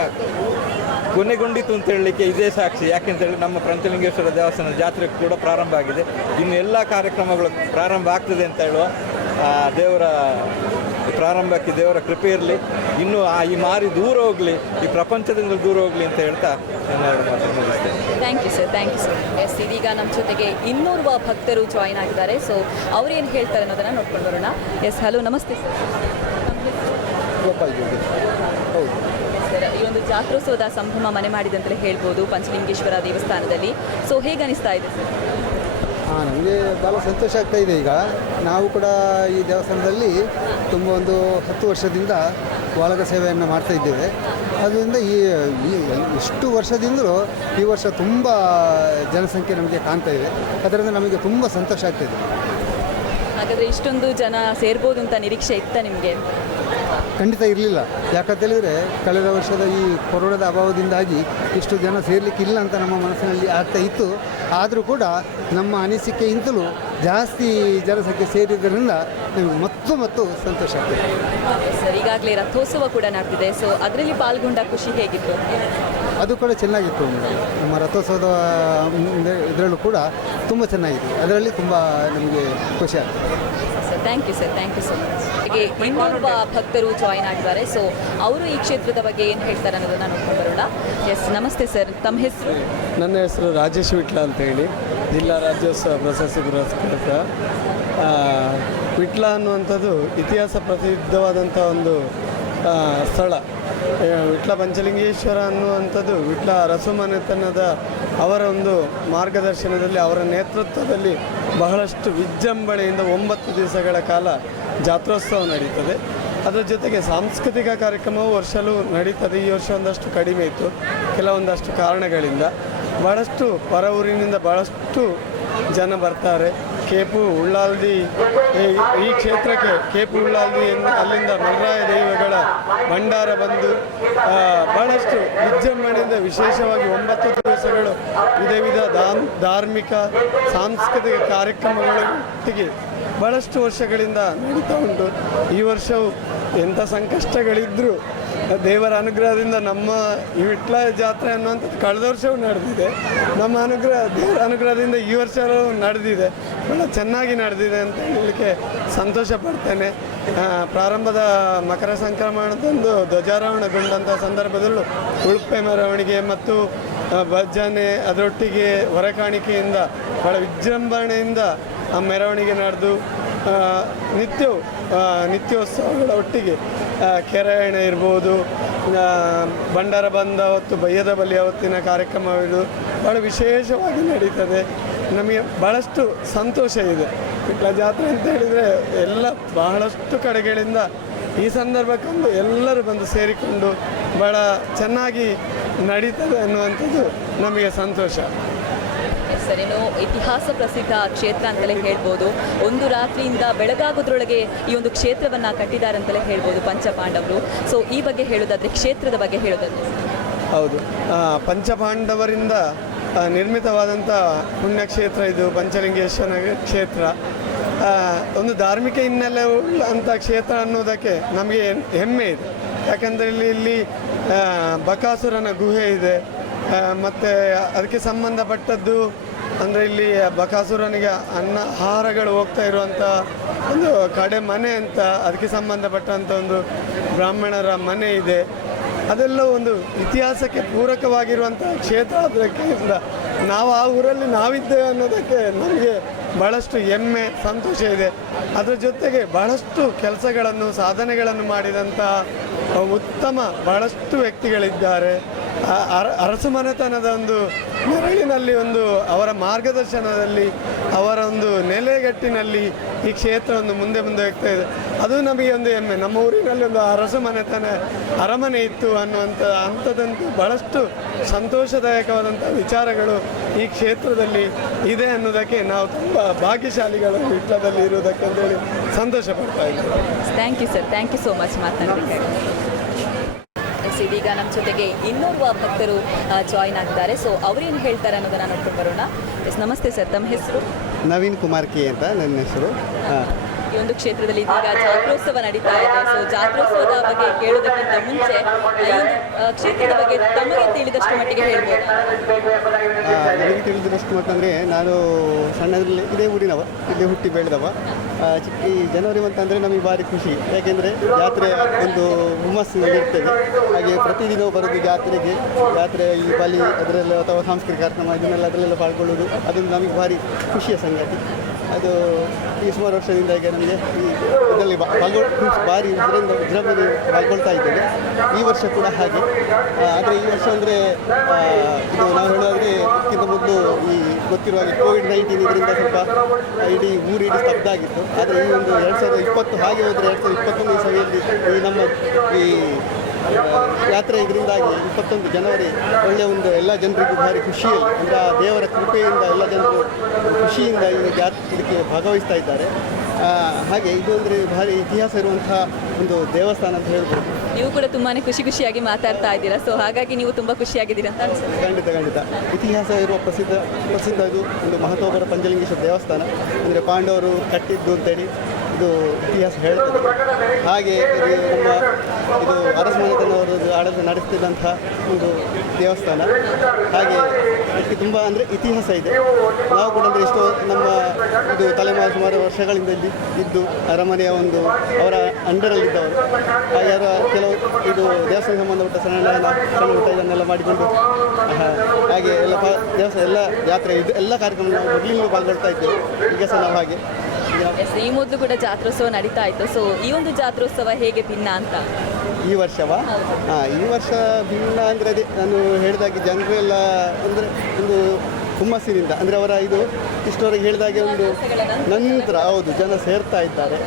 ಕೊನೆಗೊಂಡಿತು ಅಂತ ಹೇಳಲಿಕ್ಕೆ ಇದೇ ಸಾಕ್ಷಿ. ಯಾಕೆಂತೇಳಿ ನಮ್ಮ ಪಂಚಲಿಂಗೇಶ್ವರ ದೇವಸ್ಥಾನ ಜಾತ್ರೆ ಕೂಡ ಪ್ರಾರಂಭ ಆಗಿದೆ. ಇನ್ನು ಎಲ್ಲ ಕಾರ್ಯಕ್ರಮಗಳು ಪ್ರಾರಂಭ ಆಗ್ತದೆ ಅಂತ ಹೇಳುವ ದೇವರ ಪ್ರಾರಂಭಕ್ಕೆ ದೇವರ ಕೃಪೆ ಇರಲಿ. ಇನ್ನು ಈ ಮಾರಿ ದೂರ ಹೋಗಲಿ, ಈ ಪ್ರಪಂಚದಿಂದ ದೂರ ಹೋಗಲಿ ಅಂತ ಹೇಳ್ತಾ ನನ್ನ ಎರಡು ಮಾತು ಮುಗಿಸ್ತೇನೆ. Thank you sir, thank you sir. Yes, ಇದೀಗ ನಮ್ಮ ಜೊತೆಗೆ ಇನ್ನೋರ್ವ ಭಕ್ತರು ಜಾಯಿನ್ ಆಗಿದ್ದಾರೆ. ಸೊ ಅವ್ರೇನು ಹೇಳ್ತಾರೆ ಅನ್ನೋದನ್ನು ನೋಡ್ಕೊಂಡು ಬರೋಣ. ಎಸ್, ಹಲೋ, ನಮಸ್ತೆ ಸರ್. ಹೌದು ಸರ್, ಈ ಒಂದು ಜಾತ್ರೋತ್ಸವದ ಸಂಭ್ರಮ ಮನೆ ಮಾಡಿದಂತಲೇ ಹೇಳ್ಬೋದು ಪಂಚಲಿಂಗೇಶ್ವರ ದೇವಸ್ಥಾನದಲ್ಲಿ. ಸೊ ಹೇಗೆ ಅನಿಸ್ತಾ ಇದೆ ಸರ್? ನಮಗೆ ಭಾಳ ಸಂತೋಷ ಆಗ್ತಾ ಇದೆ. ಈಗ ನಾವು ಕೂಡ ಈ ದೇವಸ್ಥಾನದಲ್ಲಿ ತುಂಬ ಒಂದು 10 ವರ್ಷದಿಂದ ವಾಲಗ ಸೇವೆಯನ್ನು ಮಾಡ್ತಾ ಇದ್ದೇವೆ. ಅದರಿಂದ ಈ ಎಷ್ಟು ವರ್ಷದಿಂದಲೂ ಈ ವರ್ಷ ತುಂಬ ಜನಸಂಖ್ಯೆ ನಮಗೆ ಕಾಣ್ತಾ ಇದೆ. ಅದರಿಂದ ನಮಗೆ ತುಂಬ ಸಂತೋಷ ಆಗ್ತಾಯಿದೆ. ಹಾಗಾದರೆ ಇಷ್ಟೊಂದು ಜನ ಸೇರ್ಬೋದು ಅಂತ ನಿರೀಕ್ಷೆ ಇತ್ತ ನಿಮಗೆ? ಖಂಡಿತ ಇರಲಿಲ್ಲ. ಯಾಕಂತೇಳಿದರೆ ಕಳೆದ ವರ್ಷದ ಈ ಕೊರೋನಾದ ಅಭಾವದಿಂದಾಗಿ ಇಷ್ಟು ಜನ ಸೇರಲಿಕ್ಕಿಲ್ಲ ಅಂತ ನಮ್ಮ ಮನಸ್ಸಿನಲ್ಲಿ ಆಗ್ತಾ ಇತ್ತು. ಆದರೂ ಕೂಡ ನಮ್ಮ ಅನಿಸಿಕೆಯಿಂದಲೂ ಜಾಸ್ತಿ ಜನಸಂಖ್ಯೆ ಸೇರಿದ್ದರಿಂದ ನಮಗೆ ಮತ್ತು ಸಂತೋಷ ಆಗ್ತದೆ. ಸರ್, ಈಗಾಗಲೇ ರಥೋತ್ಸವ ಕೂಡ ನಡೆದಿದೆ. ಸೊ ಅದರಲ್ಲಿ ಪಾಲ್ಗೊಂಡ ಖುಷಿ ಹೇಗಿತ್ತು? ಅದು ಕೂಡ ಚೆನ್ನಾಗಿತ್ತು. ನಮ್ಮ ರಥೋತ್ಸವದ ಇದರಲ್ಲೂ ಕೂಡ ತುಂಬ ಚೆನ್ನಾಗಿತ್ತು. ಅದರಲ್ಲಿ ತುಂಬ ನಮಗೆ ಖುಷಿ ಆಗ್ತದೆ. Sir, thank you sir, thank you so much. ಹಾಗೆ ಇನ್ನೊಬ್ಬ ಭಕ್ತರು ಜಾಯಿನ್ ಆಗಿದ್ದಾರೆ. ಸೊ ಅವರು ಈ ಕ್ಷೇತ್ರದ ಬಗ್ಗೆ ಏನು ಹೇಳ್ತಾರೆ ಅನ್ನೋದನ್ನು ನೋಡ್ಕೊಂಡು ಬರೋಣ. ಎಸ್, ನಮಸ್ತೆ ಸರ್, ತಮ್ಮ ಹೆಸರು? ನನ್ನ ಹೆಸರು ರಾಜೇಶ್ ವಿಟ್ಲ ಅಂತ ಹೇಳಿ, ಜಿಲ್ಲಾ ರಾಜ್ಯೋತ್ಸವ ಪ್ರಶಸ್ತಿ ಪುರಸ್ಕೃತ. ವಿಟ್ಲ ಅನ್ನುವಂಥದ್ದು ಇತಿಹಾಸ ಪ್ರಸಿದ್ಧವಾದಂಥ ಒಂದು ಸ್ಥಳ. ವಿಟ್ಲ ಪಂಚಲಿಂಗೇಶ್ವರ ಅನ್ನುವಂಥದ್ದು ವಿಟ್ಲ ಅರಸುಮನೆತನದ ಅವರ ಒಂದು ಮಾರ್ಗದರ್ಶನದಲ್ಲಿ, ಅವರ ನೇತೃತ್ವದಲ್ಲಿ ಬಹಳಷ್ಟು ವಿಜೃಂಭಣೆಯಿಂದ 9 ದಿವಸಗಳ ಕಾಲ ಜಾತ್ರೋತ್ಸವ ನಡೀತದೆ. ಅದರ ಜೊತೆಗೆ ಸಾಂಸ್ಕೃತಿಕ ಕಾರ್ಯಕ್ರಮವು ವರ್ಷಲೂ ನಡೀತದೆ. ಈ ವರ್ಷ ಒಂದಷ್ಟು ಕಡಿಮೆ ಇತ್ತು, ಕೆಲವೊಂದಷ್ಟು ಕಾರಣಗಳಿಂದ. ಭಾಳಷ್ಟು ಹೊರ ಊರಿನಿಂದ ಭಾಳಷ್ಟು ಜನ ಬರ್ತಾರೆ. ಕೇಪು ಉಳ್ಳಾಲ್ದಿ ಈ ಕ್ಷೇತ್ರಕ್ಕೆ ಕೇಪು ಉಳ್ಳಾಲ್ದಿ ಅಲ್ಲಿಂದ ಮಲ್ರಾಯ ದೈವಗಳ ಭಂಡಾರ ಬಂದು ಬಹಳಷ್ಟು ವಿಜೃಂಭಣೆಯಿಂದ ವಿಶೇಷವಾಗಿ 9 ದಿವಸಗಳು ವಿಧ ವಿಧ ಧಾರ್ಮಿಕ ಸಾಂಸ್ಕೃತಿಕ ಕಾರ್ಯಕ್ರಮಗಳೊಟ್ಟಿಗೆ ಬಹಳಷ್ಟು ವರ್ಷಗಳಿಂದ ನಡೀತಾ ಉಂಟು. ಈ ವರ್ಷವೂ ಎಂಥ ಸಂಕಷ್ಟಗಳಿದ್ದರೂ ದೇವರ ಅನುಗ್ರಹದಿಂದ ನಮ್ಮ ಈ ವಿಟ್ಲ ಜಾತ್ರೆ ಅನ್ನುವಂಥದ್ದು ಕಳೆದ ವರ್ಷವೂ ನಡೆದಿದೆ. ನಮ್ಮ ದೇವರ ಅನುಗ್ರಹದಿಂದ ಈ ವರ್ಷವೂ ನಡೆದಿದೆ, ಭಾಳ ಚೆನ್ನಾಗಿ ನಡೆದಿದೆ ಅಂತ ಹೇಳಲಿಕ್ಕೆ ಸಂತೋಷ ಪಡ್ತೇನೆ. ಪ್ರಾರಂಭದ ಮಕರ ಸಂಕ್ರಮಣದಂದು ಧ್ವಜಾರೋಹಣಗೊಂಡಂಥ ಸಂದರ್ಭದಲ್ಲೂ ಉಳುಪೆ ಮೆರವಣಿಗೆ ಮತ್ತು ಭಜನೆ ಅದರೊಟ್ಟಿಗೆ ಹೊರಕಾಣಿಕೆಯಿಂದ ಭಾಳ ವಿಜೃಂಭಣೆಯಿಂದ ಆ ಮೆರವಣಿಗೆ ನಡೆದು ನಿತ್ಯೋತ್ಸವಗಳ ಒಟ್ಟಿಗೆ ಕೆರೆಯಣ ಇರ್ಬೋದು, ಭಂಡಾರ ಬಂದ ಹೊತ್ತು ಬಯ್ಯದ ಬಲಿ ಹೊತ್ತಿನ ಕಾರ್ಯಕ್ರಮವಿದು ಭಾಳ ವಿಶೇಷವಾಗಿ ನಡೀತದೆ. ನಮಗೆ ಭಾಳಷ್ಟು ಸಂತೋಷ ಇದೆ. ವಿಟ್ಲ ಜಾತ್ರೆ ಅಂತ ಹೇಳಿದರೆ ಎಲ್ಲ ಬಹಳಷ್ಟು ಕಡೆಗಳಿಂದ ಈ ಸಂದರ್ಭಕ್ಕೊಂದು ಎಲ್ಲರೂ ಬಂದು ಸೇರಿಕೊಂಡು ಭಾಳ ಚೆನ್ನಾಗಿ ನಡೀತದೆ ಅನ್ನುವಂಥದ್ದು ನಮಗೆ ಸಂತೋಷ. ಸರ್, ಇನ್ನು ಇತಿಹಾಸ ಪ್ರಸಿದ್ಧ ಕ್ಷೇತ್ರ ಅಂತಲೇ ಹೇಳ್ಬೋದು. ಒಂದು ರಾತ್ರಿಯಿಂದ ಬೆಳಗಾಗೋದ್ರೊಳಗೆ ಈ ಒಂದು ಕ್ಷೇತ್ರವನ್ನು ಕಟ್ಟಿದ್ದಾರೆ ಅಂತಲೇ ಹೇಳ್ಬೋದು ಪಂಚಪಾಂಡವರು. ಸೊ ಈ ಬಗ್ಗೆ ಹೇಳೋದಾದರೆ, ಕ್ಷೇತ್ರದ ಬಗ್ಗೆ ಹೇಳೋದಾದರೆ? ಹೌದು, ಪಂಚಪಾಂಡವರಿಂದ ನಿರ್ಮಿತವಾದಂಥ ಪುಣ್ಯಕ್ಷೇತ್ರ ಇದು ಪಂಚಲಿಂಗೇಶ್ವರ ಕ್ಷೇತ್ರ. ಒಂದು ಧಾರ್ಮಿಕ ಹಿನ್ನೆಲೆ ಉಳ್ಳಂಥ ಕ್ಷೇತ್ರ ಅನ್ನೋದಕ್ಕೆ ನಮಗೆ ಹೆಮ್ಮೆ ಇದೆ. ಯಾಕಂದರೆ ಇಲ್ಲಿ ಬಕಾಸುರನ ಗುಹೆ ಇದೆ, ಮತ್ತು ಅದಕ್ಕೆ ಸಂಬಂಧಪಟ್ಟದ್ದು ಅಂದರೆ ಇಲ್ಲಿ ಬಕಾಸುರನಿಗೆ ಆಹಾರಗಳು ಹೋಗ್ತಾ ಇರುವಂಥ ಒಂದು ಕಡೆ ಮನೆ ಅಂತ ಅದಕ್ಕೆ ಸಂಬಂಧಪಟ್ಟಂಥ ಒಂದು ಬ್ರಾಹ್ಮಣರ ಮನೆ ಇದೆ. ಅದೆಲ್ಲ ಒಂದು ಇತಿಹಾಸಕ್ಕೆ ಪೂರಕವಾಗಿರುವಂಥ ಕ್ಷೇತ್ರ. ಅದಕ್ಕಿಂತ ನಾವು ಆ ಊರಲ್ಲಿ ನಾವಿದ್ದೇವೆ ಅನ್ನೋದಕ್ಕೆ ನಮಗೆ ಭಾಳಷ್ಟು ಹೆಮ್ಮೆ ಸಂತೋಷ ಇದೆ. ಅದರ ಜೊತೆಗೆ ಭಾಳಷ್ಟು ಕೆಲಸಗಳನ್ನು ಸಾಧನೆಗಳನ್ನು ಮಾಡಿದಂಥ ಉತ್ತಮ ಭಾಳಷ್ಟು ವ್ಯಕ್ತಿಗಳಿದ್ದಾರೆ. ಅರಸು ಮನೆತನದ ಒಂದು ನೆರಳಿನಲ್ಲಿ, ಒಂದು ಅವರ ಮಾರ್ಗದರ್ಶನದಲ್ಲಿ, ಅವರ ಒಂದು ನೆಲೆಗಟ್ಟಿನಲ್ಲಿ ಈ ಕ್ಷೇತ್ರ ಒಂದು ಮುಂದೆ ಹೋಗ್ತಾ ಇದೆ. ಅದು ನಮಗೆ ಒಂದು ಹೆಮ್ಮೆ. ನಮ್ಮ ಊರಿನಲ್ಲಿ ಒಂದು ಅರಸು ಮನೆತನ ಅರಮನೆ ಇತ್ತು ಅಂಥದ್ದಂತೂ ಭಾಳಷ್ಟು ಸಂತೋಷದಾಯಕವಾದಂಥ ವಿಚಾರಗಳು ಈ ಕ್ಷೇತ್ರದಲ್ಲಿ ಇದೆ ಅನ್ನೋದಕ್ಕೆ ನಾವು ತುಂಬ ಭಾಗ್ಯಶಾಲಿಗಳು ವಿಟ್ಲದಲ್ಲಿ ಇರುವುದಕ್ಕೆ ಅಂತೇಳಿ ಸಂತೋಷ ಪಡ್ತಾ ಇದ್ದೇವೆ. Thank you sir, thank you so much ಮಾತನಾಡಬೇಕಾಗಿ. ಇದೀಗ ನಮ್ಮ ಜೊತೆಗೆ ಇನ್ನೋರ್ವ ಭಕ್ತರು ಜಾಯಿನ್ ಆಗಿದ್ದಾರೆ. ಸೊ ಅವರೇನು ಹೇಳ್ತಾರೆ ಅನ್ನೋದನ್ನು ನೋಡ್ಕೊಂಡು ಬರೋಣ. ನಮಸ್ತೆ ಸರ್, ತಮ್ಮ ಹೆಸರು? ನವೀನ್ ಕುಮಾರ್ ಕೆ ಅಂತ ನನ್ನ ಹೆಸರು. ಈ ಒಂದು ಕ್ಷೇತ್ರದಲ್ಲಿ ಇದೀಗ ಜಾತ್ರೋತ್ಸವ ನಡೀತಾ ಇದೆ. ಸೊ ಜಾತ್ರೋತ್ಸವದ ಬಗ್ಗೆ ಕೇಳೋದಕ್ಕಿಂತ ಮುಂಚೆ ಈ ಒಂದು ಕ್ಷೇತ್ರದ ಬಗ್ಗೆ ತಮಗೆ ತಿಳಿದಷ್ಟು ಮಟ್ಟಿಗೆ ಹೇಳ್ಬೋದು? ನನಗೆ ತಿಳಿದಿರೋಷ್ಟು ಮಟ್ಟಂದರೆ, ನಾನು ಸಣ್ಣದ್ರಲ್ಲಿ ಇದೇ ಊರಿನವ, ಇಲ್ಲೇ ಹುಟ್ಟಿ ಬೆಳೆದವ. ಈ ಜನವರಿ ಅಂತಂದರೆ ನಮಗೆ ಭಾರಿ ಖುಷಿ. ಯಾಕೆಂದರೆ ಜಾತ್ರೆ ಒಂದು ಹುಮ್ಮಸ್ಸಿನಲ್ಲಿ ಇರ್ತೇವೆ. ಹಾಗೆ ಪ್ರತಿದಿನ ಬರೋದು ಜಾತ್ರೆ ಈ ಬಲಿ ಅದರಲ್ಲ ಅಥವಾ ಸಾಂಸ್ಕೃತಿಕ ಕಾರ್ಯಕ್ರಮ ಇದನ್ನೆಲ್ಲ ಅದರಲ್ಲೆಲ್ಲ ಪಾಲ್ಗೊಳ್ಳೋದು ಅದೊಂದು ನಮಗೆ ಭಾರಿ ಖುಷಿಯ ಸಂಗತಿ. ಅದು ಈ ಸುಮಾರು ವರ್ಷದಿಂದ ಈಗ ನಮಗೆ ಈ ಇದರಲ್ಲಿ ಭಾರಿ ವಿಜೃಂಭಣೆ ಪಾಲ್ಗೊಳ್ತಾ ಇದ್ದೇವೆ. ಈ ವರ್ಷ ಕೂಡ ಹಾಗೆ. ಆದರೆ ಈ ವರ್ಷ ಅಂದರೆ ಇದು ನಾವು ಹೇಳೋದಾದರೆ ಇದಕ್ಕಿಂತ ಮೊದಲು ಈ ಗೊತ್ತಿರುವ ಹಾಗೆ ಕೋವಿಡ್-19 ಇದರಿಂದ ಸ್ವಲ್ಪ ಇಡೀ ಸ್ತಬ್ಧ ಆಗಿತ್ತು. ಆದರೆ ಈ ಒಂದು 2020 ಹಾಗೆ ಹೋದರೆ 2021 ಇಸವಿಯಲ್ಲಿ ಈ ನಮ್ಮ ಈ ಯಾತ್ರೆ ಇದರಿಂದಾಗಿ 21 ಜನವರಿ ಒಳ್ಳೆಯ ಒಂದು ಎಲ್ಲ ಜನರಿಗೂ ಭಾರಿ ಖುಷಿಯಲ್ಲಿ, ಅಂದರೆ ಆ ದೇವರ ಕೃಪೆಯಿಂದ ಎಲ್ಲ ಜನರು ಖುಷಿಯಿಂದ ಈ ಇದಕ್ಕೆ ಭಾಗವಹಿಸ್ತಾ ಇದ್ದಾರೆ. ಹಾಗೆ ಇದು ಅಂದರೆ ಭಾರಿ ಇತಿಹಾಸ ಇರುವಂತಹ ಒಂದು ದೇವಸ್ಥಾನ ಅಂತ ಹೇಳ್ಬೋದು. ನೀವು ಕೂಡ ತುಂಬಾ ಖುಷಿಯಾಗಿ ಮಾತಾಡ್ತಾ ಇದ್ದೀರಾ. ಸೊ ಹಾಗಾಗಿ ನೀವು ತುಂಬ ಖುಷಿಯಾಗಿದ್ದೀರಾ ಅಂತ ಅನಿಸುತ್ತೆ. ಖಂಡಿತ ಇತಿಹಾಸ ಇರುವ ಪ್ರಸಿದ್ಧ ಇದು ಒಂದು ಮಹತ್ವಪರ ಪಂಚಲಿಂಗೇಶ್ವರ ದೇವಸ್ಥಾನ. ಅಂದರೆ ಪಾಂಡವರು ಕಟ್ಟಿದ್ದು ಅಂತೇಳಿ ಇದು ಇತಿಹಾಸ ಹೇಳ್ತದೆ. ಹಾಗೆ ಇದು ಅರಸು ಮನೆತನವರು ಆಡಳಿತ ನಡೆಸ್ತಿದ್ದಂಥ ಒಂದು ದೇವಸ್ಥಾನ. ಹಾಗೆ ಇದಕ್ಕೆ ತುಂಬ ಅಂದರೆ ಇತಿಹಾಸ ಇದೆ. ನಾವು ಕೂಡ ಅಂದರೆ ಎಷ್ಟೋ ನಮ್ಮ ಇದು ತಲೆಮಾರು ಸುಮಾರು ವರ್ಷಗಳಿಂದ ಇಲ್ಲಿ ಇದ್ದು ಅರಮನೆಯ ಒಂದು ಅವರ ಅಂಡರಲ್ಲಿದ್ದವರು. ಹಾಗೆ ಅವರ ಕೆಲವು ಇದು ದೇವಸ್ಥಾನ ಸಂಬಂಧಪಟ್ಟ ಸಣ್ಣ ಪುಟ್ಟ ಇದನ್ನೆಲ್ಲ ಮಾಡಿಕೊಂಡು ಹಾಗೆ ಎಲ್ಲ ದೇವಸ್ಥಾನ ಎಲ್ಲ ಜಾತ್ರೆ ಇದು ಎಲ್ಲ ಕಾರ್ಯಕ್ರಮ ನಾವು ಮೊದಲಿಂದ ಪಾಲ್ಗೊಳ್ತಾ ಇದ್ದೇವೆ. ಈಗ ಸಹ ನಾವು ಹಾಗೆ ಈ ಮೊದಲು ಕೂಡ ಜಾತ್ರೋತ್ಸವ ನಡೀತಾ ಇತ್ತು. ಸೊ ಈ ಒಂದು ಜಾತ್ರೋತ್ಸವ ಹೇಗೆ ಭಿನ್ನ ಅಂತ? ಈ ವರ್ಷವಾ? ಈ ವರ್ಷ ಭಿನ್ನ ಅಂದರೆ ಅದೇ ನಾನು ಹೇಳಿದಾಗೆ ಜನರು ಎಲ್ಲ ಅಂದರೆ ಒಂದು ಹುಮ್ಮಸ್ಸಿನಿಂದ, ಅಂದರೆ ಅವರ ಇದು ಇಷ್ಟವರೆಗೆ ಹೇಳಿದಾಗೆ ಒಂದು ನಂತರ ಹೌದು ಜನ ಸೇರ್ತಾ ಇದ್ದಾರೆ.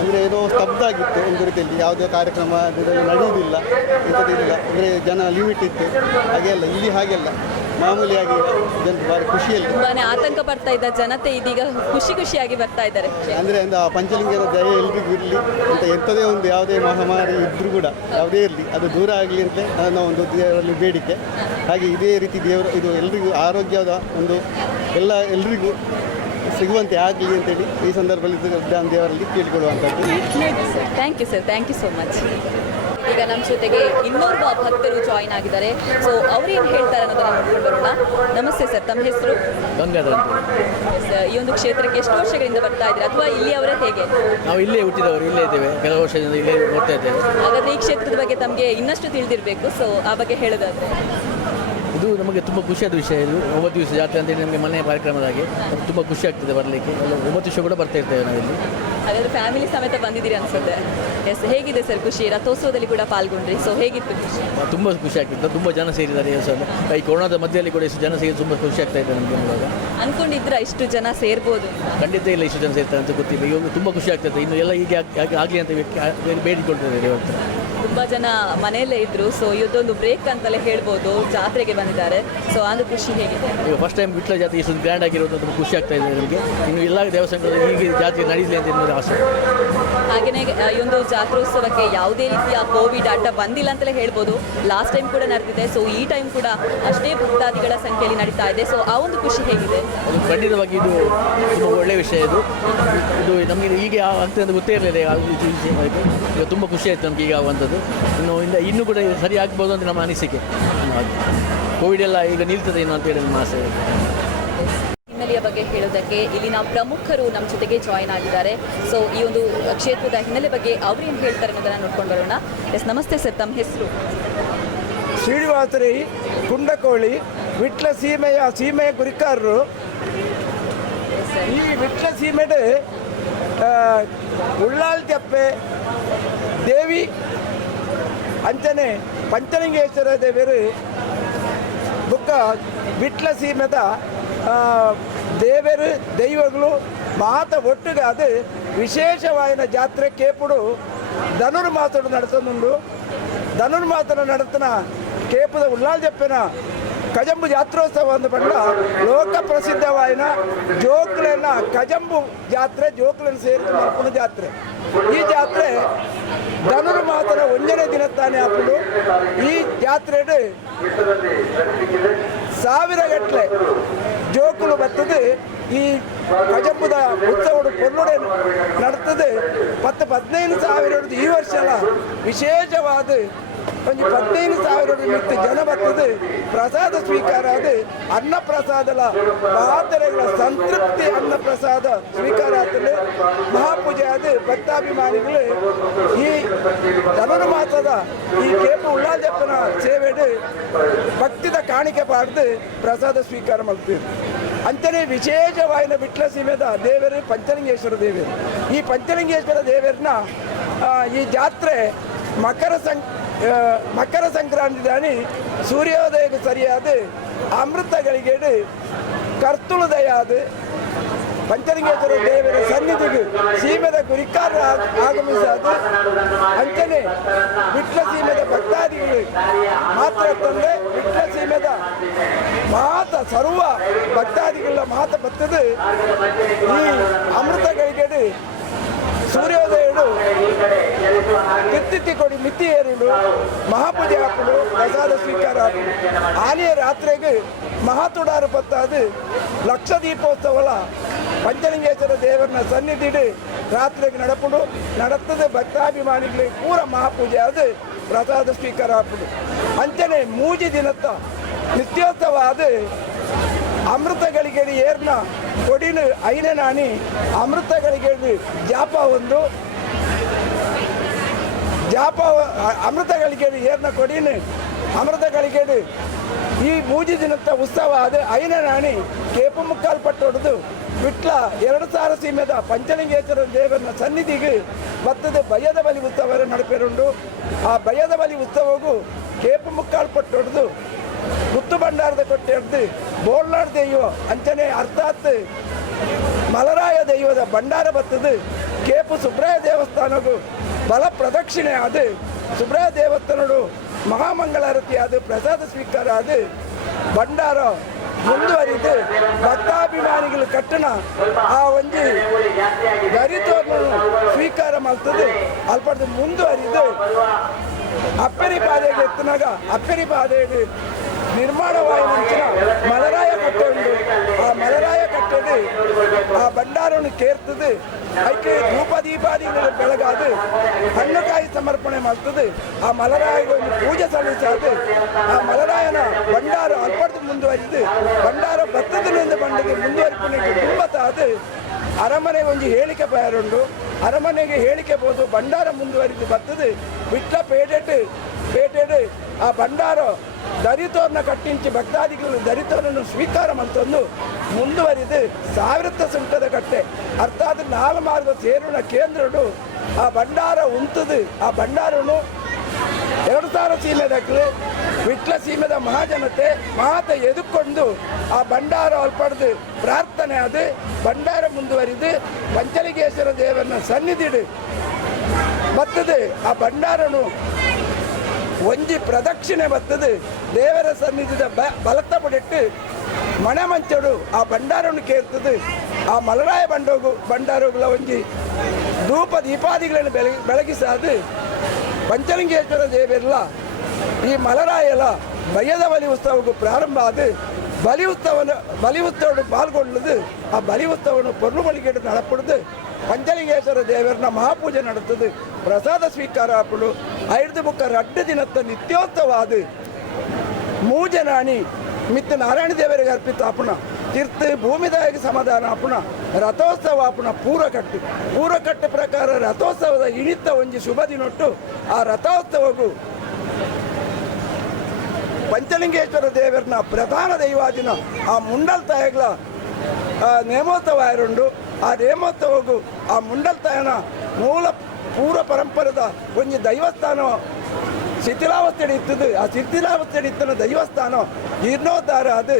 ಅಂದರೆ ಏನೋ ಸ್ತಬ್ಧ ಆಗಿತ್ತು ಒಂದು ರೀತಿಯಲ್ಲಿ, ಯಾವುದೇ ಕಾರ್ಯಕ್ರಮ ಅದರಲ್ಲಿ ನಡೆಯುವುದಿಲ್ಲ, ಇಂಥದ್ದಿಲ್ಲ. ಅಂದರೆ ಜನ ಲಿಮಿಟ್ ಇತ್ತು. ಹಾಗೆಲ್ಲ ಇಲ್ಲಿ ಹಾಗೆಲ್ಲ ಮಾಮೂಲಿಯಾಗಿ ಜನರು ಭಾರಿ ಖುಷಿಯಲ್ಲಿ, ತುಂಬಾನೇ ಆತಂಕ ಪಡ್ತಾ ಇದ್ದ ಜನತೆ ಇದೀಗ ಖುಷಿಯಾಗಿ ಬರ್ತಾ ಇದ್ದಾರೆ. ಅಂದರೆ ಒಂದು ಆ ಪಂಚಲಿಂಗದ ದಯೆ ಎಲ್ರಿಗೂ ಇರಲಿ ಅಂತ, ಎಂಥದೇ ಒಂದು ಯಾವುದೇ ಮಹಾಮಾರಿ ಇದ್ದರೂ ಕೂಡ ಯಾವುದೇ ಇರಲಿ ಅದು ದೂರ ಆಗಲಿ ಅಂತ ನನ್ನ ಒಂದು ದೇವರಲ್ಲಿ ಬೇಡಿಕೆ. ಹಾಗೆ ಇದೇ ರೀತಿ ದೇವರು ಇದು ಎಲ್ರಿಗೂ ಆರೋಗ್ಯದ ಒಂದು ಎಲ್ರಿಗೂ ಸಿಗುವಂತೆ ಆಗಲಿ ಅಂತೇಳಿ ಈ ಸಂದರ್ಭದಲ್ಲಿ ನಾನು ದೇವರಲ್ಲಿ ಕೇಳಿಕೊಳ್ಳುವಂಥದ್ದು. Thank you sir, thank you so much. ಈಗ ನಮ್ಮ ಜೊತೆಗೆ ಇನ್ನೋರ್ವ ಭಕ್ತರು ಜಾಯಿನ್ ಆಗಿದ್ದಾರೆ. ಸೊ ಅವ್ರೇನು ಹೇಳ್ತಾರೆ ಅನ್ನೋದನ್ನ ನೋಡ್ಕೊಂಡು ಬರೋಣ. ನಮಸ್ತೆ ಸರ್, ತಮ್ಮ ಹೆಸರು? ಗಂಗಾಧರ್ ಅಂತ. ಈ ಒಂದು ಕ್ಷೇತ್ರಕ್ಕೆ ಎಷ್ಟು ವರ್ಷಗಳಿಂದ ಬರ್ತಾ ಇದ್ದೀರಾ ಅಥವಾ ಇಲ್ಲಿಯವರೇ ಹೇಗೆ? ನಾವು ಇಲ್ಲೇ ಹುಟ್ಟಿದವರು, ಇಲ್ಲೇ ಇದ್ದೇವೆ, ಕೆಲವು ವರ್ಷದಿಂದ ಇಲ್ಲೇ ನೋಡ್ತಾ ಇದ್ದೇವೆ. ಹಾಗಾದ್ರೆ ಈ ಕ್ಷೇತ್ರದ ಬಗ್ಗೆ ತಮಗೆ ಇನ್ನಷ್ಟು ತಿಳಿದಿರಬೇಕು. ಸೊ ಆ ಬಗ್ಗೆ ಹೇಳೋದಾದ್ರೆ ಇದು ನಮಗೆ ತುಂಬ ಖುಷಿಯಾದ ವಿಷಯ. ಇದು 9 ದಿವಸ ಜಾತ್ರೆ ಅಂತೇಳಿ ನಮಗೆ ಮನೆಯ ಕಾರ್ಯಕ್ರಮದಾಗಿ ತುಂಬ ಖುಷಿ ಆಗ್ತದೆ ಬರಲಿಕ್ಕೆ. 9 ದಿವಸ ಕೂಡ ಬರ್ತಾ ಇರ್ತೇವೆ ನಾವಿಲ್ಲಿ. ಹಾಗಾದ್ರೆ ಫ್ಯಾಮಿಲಿ ಸಮೇತ ಬಂದಿದ್ದೀರಿ ಅನ್ಸುತ್ತೆ. ಎಸ್, ಹೇಗಿದೆ ಸರ್ ಖುಷಿ? ರಥೋತ್ಸವದಲ್ಲಿ ಕೂಡ ಪಾಲ್ಗೊಂಡ್ರಿ, ಸೊ ಹೇಗಿತ್ತು ಖುಷಿ? ತುಂಬ ಖುಷಿ ಆಗ್ತಿತ್ತು. ತುಂಬ ಜನ ಸೇರಿದ್ದಾರೆ ಈ ಸಲ. ಈ ಕೊರೋನಾದ ಮಧ್ಯದಲ್ಲಿ ಕೂಡ ಇಷ್ಟು ಜನ ಸೇರಿ ತುಂಬ ಖುಷಿ ಆಗ್ತಾ ಇದೆ ನಮಗೆ ನೋಡುವಾಗ. ಅನ್ಕೊಂಡಿದ್ರ ಇಷ್ಟು ಜನ ಸೇರ್ಬೋದು? ಖಂಡಿತ ಇಲ್ಲ, ಇಷ್ಟು ಜನ ಸೇರ್ತಾರೆ ಅಂತ ಗೊತ್ತಿಲ್ಲ. ಈಗ ತುಂಬ ಖುಷಿ ಆಗ್ತದೆ. ಇನ್ನು ಎಲ್ಲ ಹೀಗೆ ಆಗಲಿ ಅಂತ ಬೇಡಿಕೊಳ್ತಿದ್ದಾರೆ ಇವತ್ತು. ತುಂಬ ಜನ ಮನೆಯಲ್ಲೇ ಇದ್ರು, ಸೊ ಇದೊಂದು ಬ್ರೇಕ್ ಅಂತಲೇ ಹೇಳ್ಬೋದು, ಜಾತ್ರೆಗೆ ಬಂದಿದ್ದಾರೆ. ಸೊ ಅದು ಖುಷಿ ಹೇಗಿದೆ? ಈಗ ಫಸ್ಟ್ ಟೈಮ್ ವಿಟ್ಲ ಜಾತ್ರೆ ಇಷ್ಟೊಂದು ಗ್ರ್ಯಾಂಡ್ ಆಗಿರೋದು ತುಂಬ ಖುಷಿ ಆಗ್ತಾ ಇದೆ ನಮಗೆ. ಇನ್ನು ಎಲ್ಲ ದೇವಸ್ಥಾನಗಳಲ್ಲಿ ಹೀಗೆ ಜಾತ್ರೆ ನಡೀಲಿ ಅಂತ ಅನ್ನೋದು ಆಸೆ. ಹಾಗೆಯೇ ಈ ಒಂದು ಜಾತ್ರೋತ್ಸವಕ್ಕೆ ಯಾವುದೇ ರೀತಿಯ ಕೋವಿಡ್ ಅಡ್ಡ ಬಂದಿಲ್ಲ ಅಂತಲೇ ಹೇಳ್ಬೋದು. ಲಾಸ್ಟ್ ಟೈಮ್ ಕೂಡ ನಡೆದಿದೆ, ಸೊ ಈ ಟೈಮ್ ಕೂಡ ಅಷ್ಟೇ ಭಕ್ತಾದಿಗಳ ಸಂಖ್ಯೆಯಲ್ಲಿ ನಡೀತಾ ಇದೆ. ಸೊ ಆ ಒಂದು ಖುಷಿ ಹೇಗಿದೆ? ಅದು ಖಂಡಿತವಾಗಿ ಇದು ತುಂಬ ಒಳ್ಳೆಯ ವಿಷಯ. ಇದು ನಮಗೆ ಹೀಗೆ ಆಗ್ತದೆ ಅಂತ ಗೊತ್ತೇ ಇರಲಿಲ್ಲ. ಈಗ ತುಂಬ ಖುಷಿ ಆಯಿತು ನಮಗೆ ಈಗ ಆಗುವಂಥದ್ದು. ಇನ್ನೂ ಕೂಡ ಸರಿ ಆಗ್ಬೋದು ಅಂತ ನಮ್ಮ ಅನಿಸಿಕೆ. ಕೋವಿಡ್ ಎಲ್ಲ ಈಗ ನಿಲ್ತದೆ ಇನ್ನು ಅಂತೇಳಿ ನಮ್ಮ ಆಸೆ. ಹಿನ್ನೆಲೆಯ ಬಗ್ಗೆ ಹೇಳೋದಕ್ಕೆ ಇಲ್ಲಿನ ಪ್ರಮುಖರು ನಮ್ಮ ಜೊತೆಗೆ ಜಾಯಿನ್ ಆಗಿದ್ದಾರೆ. ಸೊ ಈ ಒಂದು ಕ್ಷೇತ್ರದ ಹಿನ್ನೆಲೆ ಬಗ್ಗೆ ಅವ್ರೇನು ಹೇಳ್ತಾರೆ ಅನ್ನೋದನ್ನು ನೋಡ್ಕೊಂಡು ಬರೋಣ. ಎಸ್, ನಮಸ್ತೆ ಸರ್, ತಮ್ಮ ಹೆಸರು? ಶ್ರೀನಿವಾಸರಿ ಕುಂಡಕೋಳಿ, ವಿಟ್ಲ ಸೀಮೆಯ ಗುರಿಕಾರರು. ಈ ವಿಟ್ಲ ಸೀಮೆಡು ಉಳ್ಳಾಲ್ ತೆಪ್ಪೆ ದೇವಿ ಅಂಚನೆ ಪಂಚಲಿಂಗೇಶ್ವರ ದೇವರು ಬುಕ್ಕ ವಿಟ್ಲ ಸೀಮೆದ ದೇವರು ದೈವಗಳು ಮಾತ ಒಟ್ಟಿಗೆ ಅದು ವಿಶೇಷವಾದ ಜಾತ್ರೆ ಕೇಪುಡು ಧನುರ್ಮಾಸಡು ನಡೆಸೋದುಂಡು. ಧನುರ್ಮಾಸದ ನಡತನ ಕೇಪುದ ಉಳ್ಳಾಲ್ ಜಪ್ಪನ ಕಜಂಬು ಜಾತ್ರೋತ್ಸವ ಅಂದು ಬಂಡ ಲೋಕ ಪ್ರಸಿದ್ಧವಾಯಿನ ಜೋಕ್ಲೆನ ಕಜಂಬು ಜಾತ್ರೆ, ಜೋಕ್ಲೆನ ಸೇರಿದ ಮಲ್ಪುನ ಜಾತ್ರೆ. ಈ ಜಾತ್ರೆ ಧನುರ್ಮಾಸದ 1ನೇ ದಿನ ತಾನೇ ಹಾಕೊಂಡು ಈ ಜಾತ್ರೆಡು 1000 ಗಟ್ಟಲೆ ಜೋಕುಲು ಬರ್ತದೆ. ಈ ಕಜಂಬುದ ಉತ್ಸವಡು ಪೊರ್ಲುಡೆ ನಡ್ತದೆ. 10-15,000 ಈ ವರ್ಷ ಎಲ್ಲ ವಿಶೇಷವಾದ ಒಂದು 15,000 ಮಿತ್ತು ಜನ ಬರ್ತದೆ. ಪ್ರಸಾದ ಸ್ವೀಕಾರ ಅದು ಅನ್ನ ಪ್ರಸಾದಲ ಮಾತರೆಗಳ ಸಂತೃಪ್ತಿ ಅನ್ನ ಪ್ರಸಾದ ಸ್ವೀಕಾರ ಆಗ್ತದೆ. ಮಹಾಪೂಜೆ ಅದು ಭಕ್ತಾಭಿಮಾನಿಗಳು ಈ ಧನುರ್ಮಾಸದ ಈ ಕೇಪು ಉಳ್ಳಾಲ್ಜಪ್ಪನ ಸೇವೆಡು ಭಕ್ತಿದ ಕಾಣಿಕೆ ಪಾಡ್ದು ಪ್ರಸಾದ ಸ್ವೀಕಾರ ಮಾಡ್ತೀವಿ. ಅಂತೆಯೇ ವಿಶೇಷವಾದ ವಿಟ್ಲ ಸೀಮೆದ ದೇವರು ಪಂಚಲಿಂಗೇಶ್ವರ ದೇವರು. ಈ ಪಂಚಲಿಂಗೇಶ್ವರ ದೇವರನ್ನ ಈ ಜಾತ್ರೆ ಮಕರ ಸಂಕ್ರಾಂತಿ ದಾನಿ ಸೂರ್ಯೋದಯಕ್ಕೆ ಸರಿಯಾದ ಅಮೃತಗಳಿಗೆ ಕರ್ತುಳದಯಾದ ಪಂಚಲಿಂಗೇಶ್ವರ ದೇವರ ಸನ್ನಿಧಿಗೆ ಸೀಮೆದ ಗುರಿಕಾರ ಆಗಮಿಸಾದ ಅಂಚನೆ ವಿಟ್ಲ ಸೀಮೆದ ಭಕ್ತಾದಿಗಳು ಮಾತ್ರ ತಂದೆ ವಿಟ್ಲ ಸೀಮೆದ ಮಾತ ಸರ್ವ ಭಕ್ತಾದಿಗಳ ಮಾತ ಬರ್ತದೆ. ಈ ಅಮೃತಗಳಿಗೆ ಸೂರ್ಯೋದಯಡು ಕಿತ್ತಿತ್ತಿ ಕೊಡಿ ಮಿತಿ ಏರುಡು ಮಹಾಪೂಜೆ ಹಾಕುಡು ಪ್ರಸಾದ ಸ್ವೀಕಾರ ಹಾಕುಡು. ಆನೆಯ ರಾತ್ರಿಗೆ ಮಹಾತುಡಾರು ಪತ್ತಾದು ಲಕ್ಷ ದೀಪೋತ್ಸವಲ ಪಂಚಲಿಂಗೇಶ್ವರ ದೇವರನ್ನ ಸನ್ನಿಧಿಡು ರಾತ್ರಿಗೆ ನಡತ್ತದೆ. ಭಕ್ತಾಭಿಮಾನಿಗಳಿಗೆ ಪೂರ ಮಹಾಪೂಜೆ ಅದು ಪ್ರಸಾದ ಸ್ವೀಕಾರ ಹಾಕುಡು. ಅಂಚನೆ ಮೂಜಿ ದಿನತ್ತ ನಿತ್ಯೋತ್ಸವ ಅದು ಅಮೃತಗಳಿಗೆ ಏರ್ನ ಕೊಡಿನ ಐನ ನಾನಿ ಅಮೃತಗಳಿಗೆ ಜಾಪ ಒಂದು ಅಮೃತಗಳಿಗೆ ಏರ್ನ ಕೊಡಿನ ಅಮೃತಗಳಿಗೆ ಈ ಮೂಜಿ ದಿನದ ಉತ್ಸವ ಅದು ಐನ ನಾಣಿ ಕೇಪು ಮುಕ್ಕಾಲು ಪಟ್ಟೊಡೆದು ವಿಟ್ಲ 2000 ಸೀಮೆದ ಪಂಚಲಿಂಗೇಶ್ವರ ದೇವರನ್ನ ಸನ್ನಿಧಿಗೆ ಬರ್ತದೆ. ಭಯದ ಬಲಿ ಉತ್ಸವ ನಡೆಪೇರುಂಡು. ಆ ಭಯದ ಬಲಿ ಉತ್ಸವಗೂ ಕೇಪು ಮುಕ್ಕಾಲು ಪಟ್ಟೊಡೆದು ಗುತ್ತು ಭಂಡಾರದ ಕೊಟ್ಟೆ ಹಿಡ್ದು ಬೋಳ್ನಾಡ್ ದೈವ ಅಂಚನೆ ಅರ್ಥಾತ್ ಮಲರಾಯ ದೈವದ ಭಂಡಾರ ಬರ್ತದೆ. ಕೇಪು ಸುಬ್ರಾಯ ದೇವಸ್ಥಾನಗೂ ಬಲ ಪ್ರದಕ್ಷಿಣೆ ಅದು ಸುಬ್ರಾಯ ದೇವಸ್ಥಾನಡು ಮಹಾಮಂಗಳಾರತಿ ಅದು ಪ್ರಸಾದ ಸ್ವೀಕಾರ ಅದು ಭಂಡಾರ ಮುಂದುವರಿದು ಭಕ್ತಾಭಿಮಾನಿಗಳು ಕಟ್ಟಣ ಆ ಒಂಜಿ ದರಿತವನ್ನು ಸ್ವೀಕಾರ ಮಾಡ್ತದೆ ಅಲ್ಪಡ್ದು ಮುಂದುವರಿದು ಅಪ್ಪರಿ ಪಾದೆಗೆ ಎತ್ತಿನಾಗ ಅಪ್ಪರಿ ಪಾದೆಗೆ ನಿರ್ಮಾಣವಾದ ನಂತರ ಮಲರಾಯ ಕಟ್ಟೆ ಉಂಟು. ಆ ಮಲರಾಯ ಕಟ್ಟೆದು ಆ ಭಂಡಾರವನ್ನು ಕೇರ್ತದೆ. ಅದಕ್ಕೆ ಧೂಪ ದೀಪಾದಿಗಳು ಬೆಳಗಾದು ಹಣ್ಣುಕಾಯಿ ಸಮರ್ಪಣೆ ಮಾಡ್ತದೆ. ಆ ಮಲರಾಯಿಗೆ ಒಂದು ಪೂಜೆ ಸಲ್ಲಿಸಾದು ಆ ಮಲರಾಯನ ಭಂಡಾರ ಅಲ್ಪಡ್ದು ಮುಂದುವರಿದು ಭಂಡಾರ ಭತ್ತದಿಂದ ಬಂಡದು ಮುಂದುವರಿಪಣಿಗೆ ತುಂಬತ್ತಾದು ಅರಮನೆ ಒಂದು ಹೇಳಿಕೆ ಬಯರುಂಡು. ಅರಮನೆಗೆ ಹೇಳಿಕೆ ಬೋದು ಭಂಡಾರ ಮುಂದುವರಿದು ಬರ್ತದೆ. ವಿಟ್ಲ ಪೇಟೆಡ್ ಆ ಭಂಡಾರ ದರಿತೋರ್ನ ಕಟ್ಟಿಂಚಿ ಭಕ್ತಾದಿಗಳು ದರಿತೋರನ್ನು ಸ್ವೀಕಾರ ಮಂತಂದು ಮುಂದುವರಿದು ಸಾವಿರತ್ತ ಸುಂಟದ ಕಟ್ಟೆ ಅರ್ಥಾತ್ ನಾಲ್ ಮಾರ್ಗ ಸೇರುಣ ಕೇಂದ್ರಡು ಆ ಭಂಡಾರ ಉಂಟದು. ಆ ಭಂಡಾರನು 2000 ಸೀಮೆದಕ್ಕಲು ವಿಟ್ಲ ಸೀಮೆದ ಮಹಾಜನತೆ ಮಾತ ಎದುಕೊಂಡು ಆ ಭಂಡಾರ ಅಲ್ಪಡ್ದು ಪ್ರಾರ್ಥನೆ ಅದು ಭಂಡಾರ ಮುಂದುವರಿದು ಪಂಚಲಿಂಗೇಶ್ವರ ದೇವರನ್ನ ಸನ್ನಿಧಿಡು ಬರ್ತದೆ. ಆ ಭಂಡಾರನು ಒಂಜಿ ಪ್ರದಕ್ಷಿಣೆ ಬರ್ತದೆ. ದೇವರ ಸನ್ನಿಧಿದ ಬಲತ ಪಡಿಟ್ಟು ಮನೆ ಮಂಚಡು ಆ ಭಂಡಾರವನ್ನು ಕೇರ್ತದೆ. ಆ ಮಲರಾಯ ಭಂಡಾರಗಳ ಒಂಜಿ ಧೂಪ ದೀಪಾದಿಗಳನ್ನು ಬೆಳಗಿಸಾದು ಪಂಚಲಿಂಗೇಶ್ವರ ದೇವರೆಲ್ಲ ಈ ಮಲರಾಯಲ ಭಯದ ಬಲಿ ಉತ್ಸವಕ್ಕೂ ಪ್ರಾರಂಭ ಆದು ಬಲಿ ಉತ್ಸವವನ್ನು ಪಾಲ್ಗೊಳ್ಳದು. ಆ ಬಲಿ ಉತ್ಸವವನ್ನು ಪೊರ್ಲು ಮಳಿಗೆಡು ನಡಪಡುದು. ಪಂಚಲಿಂಗೇಶ್ವರ ದೇವರನ್ನ ಮಹಾಪೂಜೆ ನಡೆತದೆ. ಪ್ರಸಾದ ಸ್ವೀಕಾರ ಹಾಪಡು 5 ಬುಕ್ಕ 2 ದಿನದ ನಿತ್ಯೋತ್ಸವ ಅದು ಮೂಜನಾಣಿ ಮಿತ್ತ ನಾರಾಯಣ ದೇವರಿಗೆ ಅರ್ಪಿತ ಆಪುಣ ತೀರ್ಥ ಭೂಮಿದಾಯಕ ಸಮಾಧಾನ ಆಪುಣ ರಥೋತ್ಸವ ಆಪುಣ ಪೂರಕಟ್ಟು ಪ್ರಕಾರ ರಥೋತ್ಸವದ ಇಣಿತ ಒಂಜಿ ಶುಭ ದಿನೊಟ್ಟು ಆ ರಥೋತ್ಸವಗೂ ಪಂಚಲಿಂಗೇಶ್ವರ ದೇವರನ್ನ ಪ್ರಧಾನ ದೈವಾದಿನ ಆ ಮುಂಡಲ್ ತಾಯಗಳ ನೇಮೋತ್ಸವ ಆಯರುಂಡು. ಆ ನೇಮೋತ್ಸವಗೂ ಆ ಮುಂಡಲ್ ತಾಯನ ಮೂಲ ಪೂರ್ವ ಪರಂಪರದ ಒಂಜಿ ದೈವಸ್ಥಾನ ಶಿಥಿಲಾವಸ್ಥೆಡಿ ಇತ್ತದು. ಆ ಶಿಥಿಲಾವಸ್ಥೆಡಿ ಇತ್ತನ ದೈವಸ್ಥಾನ ಜೀರ್ಣೋದ್ಧಾರ ಅದು.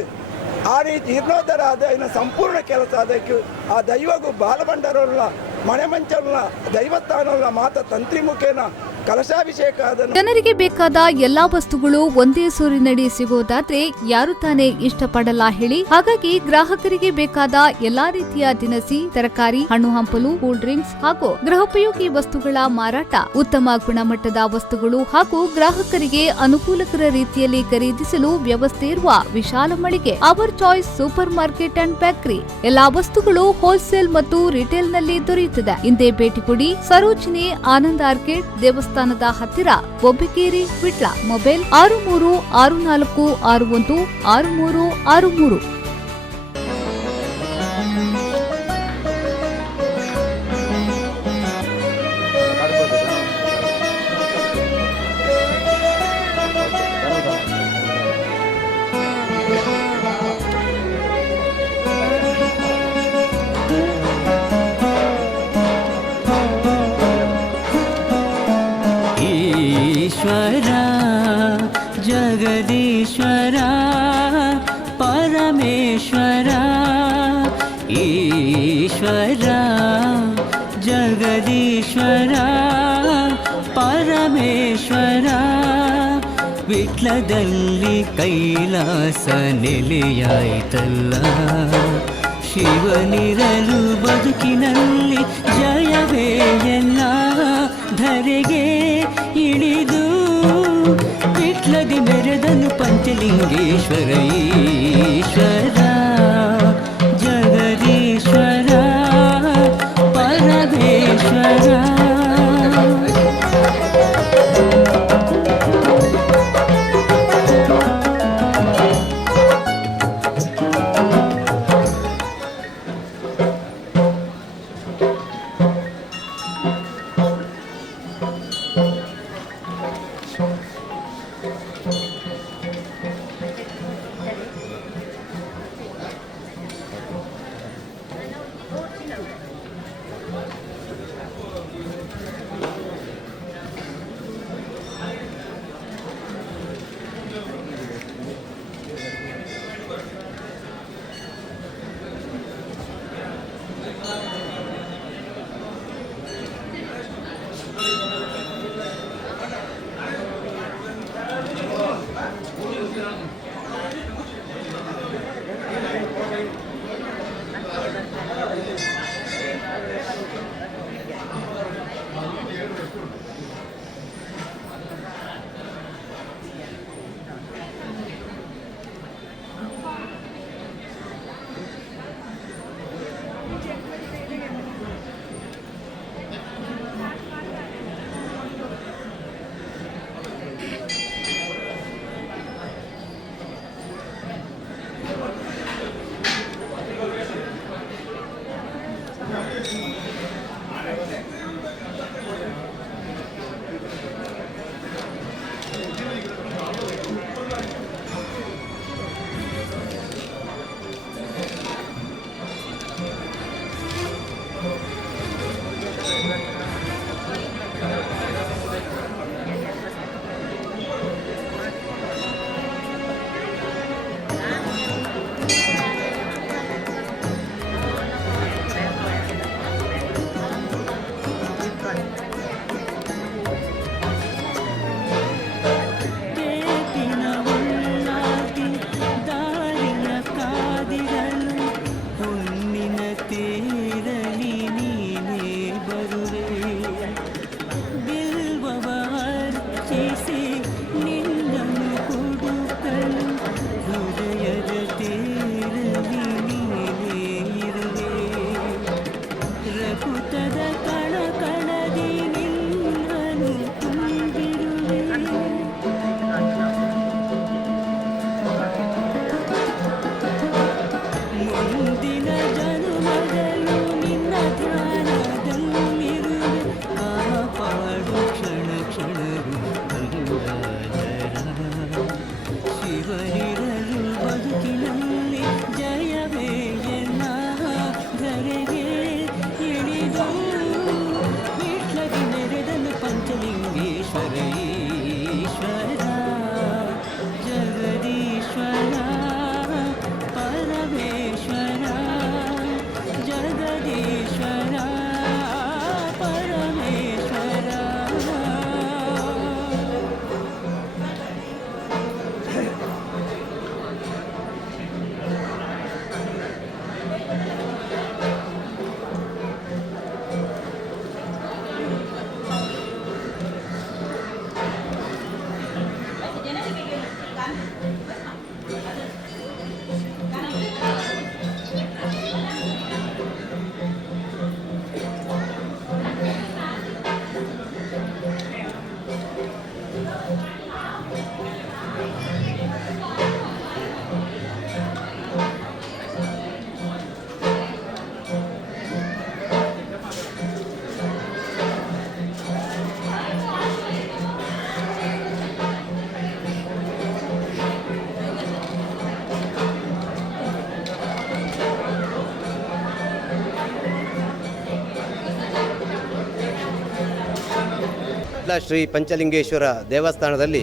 ಆ ರೀತಿ ಜೀರ್ಣೋದ್ಧಾರ ಆದ ಇನ್ನು ಸಂಪೂರ್ಣ ಕೆಲಸ ಅದಕ್ಕೆ ಆ ದೈವಗೂ ಬಾಲಭಂಡಾರಲ್ಲ ಮನೆ ಮಂಚಲ್ಲ ದೈವಸ್ಥಾನಲ್ಲ ಮಾತ ತಂತ್ರಿ ಮುಖೇನ ಕಲಶಾಭಿಷೇಕ ಅದನ್ನು ಜನರಿಗೆ ಬೇಕಾದ ಎಲ್ಲಾ ವಸ್ತುಗಳು ಒಂದೇ ಸೂರಿನಡಿ ಸಿಗೋದಾದ್ರೆ ಯಾರು ತಾನೇ ಇಷ್ಟಪಡಲ್ಲ ಹೇಳಿ. ಹಾಗಾಗಿ ಗ್ರಾಹಕರಿಗೆ ಬೇಕಾದ ಎಲ್ಲಾ ರೀತಿಯ ದಿನಸಿ, ತರಕಾರಿ, ಹಣ್ಣು ಹಂಪಲು, ಕೂಲ್ ಡ್ರಿಂಕ್ಸ್ ಹಾಗೂ ಗೃಹೋಪಯೋಗಿ ವಸ್ತುಗಳ ಮಾರಾಟ, ಉತ್ತಮ ಗುಣಮಟ್ಟದ ವಸ್ತುಗಳು ಹಾಗೂ ಗ್ರಾಹಕರಿಗೆ ಅನುಕೂಲಕರ ರೀತಿಯಲ್ಲಿ ಖರೀದಿಸಲು ವ್ಯವಸ್ಥೆ ಇರುವ ವಿಶಾಲ ಮಳಿಗೆ our choice super market and bakery. ಎಲ್ಲಾ ವಸ್ತುಗಳು ಹೋಲ್ಸೇಲ್ ಮತ್ತು ರಿಟೇಲ್ ನಲ್ಲಿ ದೊರೆಯುತ್ತದೆ. ಹಿಂದೆ ಭೇಟಿ ಕೊಡಿ. ಸರೋಜಿನಿ ಆನಂದ್ ಆರ್ಕಿಡ್ ದೇವಸ್ಥಾನದ ಹತ್ತಿರ, ಬೊಬ್ಬಿಕೇರಿ, ವಿಟ್ಲ. ಮೊಬೈಲ್ 6364616363. ಈಶ್ವರ ಜಗದೀಶ್ವರ ಪರಮೇಶ್ವರ ಈಶ್ವರ ಜಗದೀಶ್ವರ ಪರಮೇಶ್ವರ ವಿಟ್ಲದಲ್ಲಿ ಕೈಲಾಸ ನೆಲೆಯಾಯ್ತಲ್ಲ. ಶಿವನಿರಲು ಬದುಕಿನಲ್ಲಿ ಜಯವೇ ಎಲ್ಲ. ಧರೆಗೆ ಇಳಿದು ವಿಟ್ಲದಿ ಮೆರೆದನು ಪಂಚಲಿಂಗೇಶ್ವರ ಈಶ್ವರ ಜಗದೀಶ್ವರ ಪರಮೇಶ್ವರ. ವಿಟ್ಲ ಶ್ರೀ ಪಂಚಲಿಂಗೇಶ್ವರ ದೇವಸ್ಥಾನದಲ್ಲಿ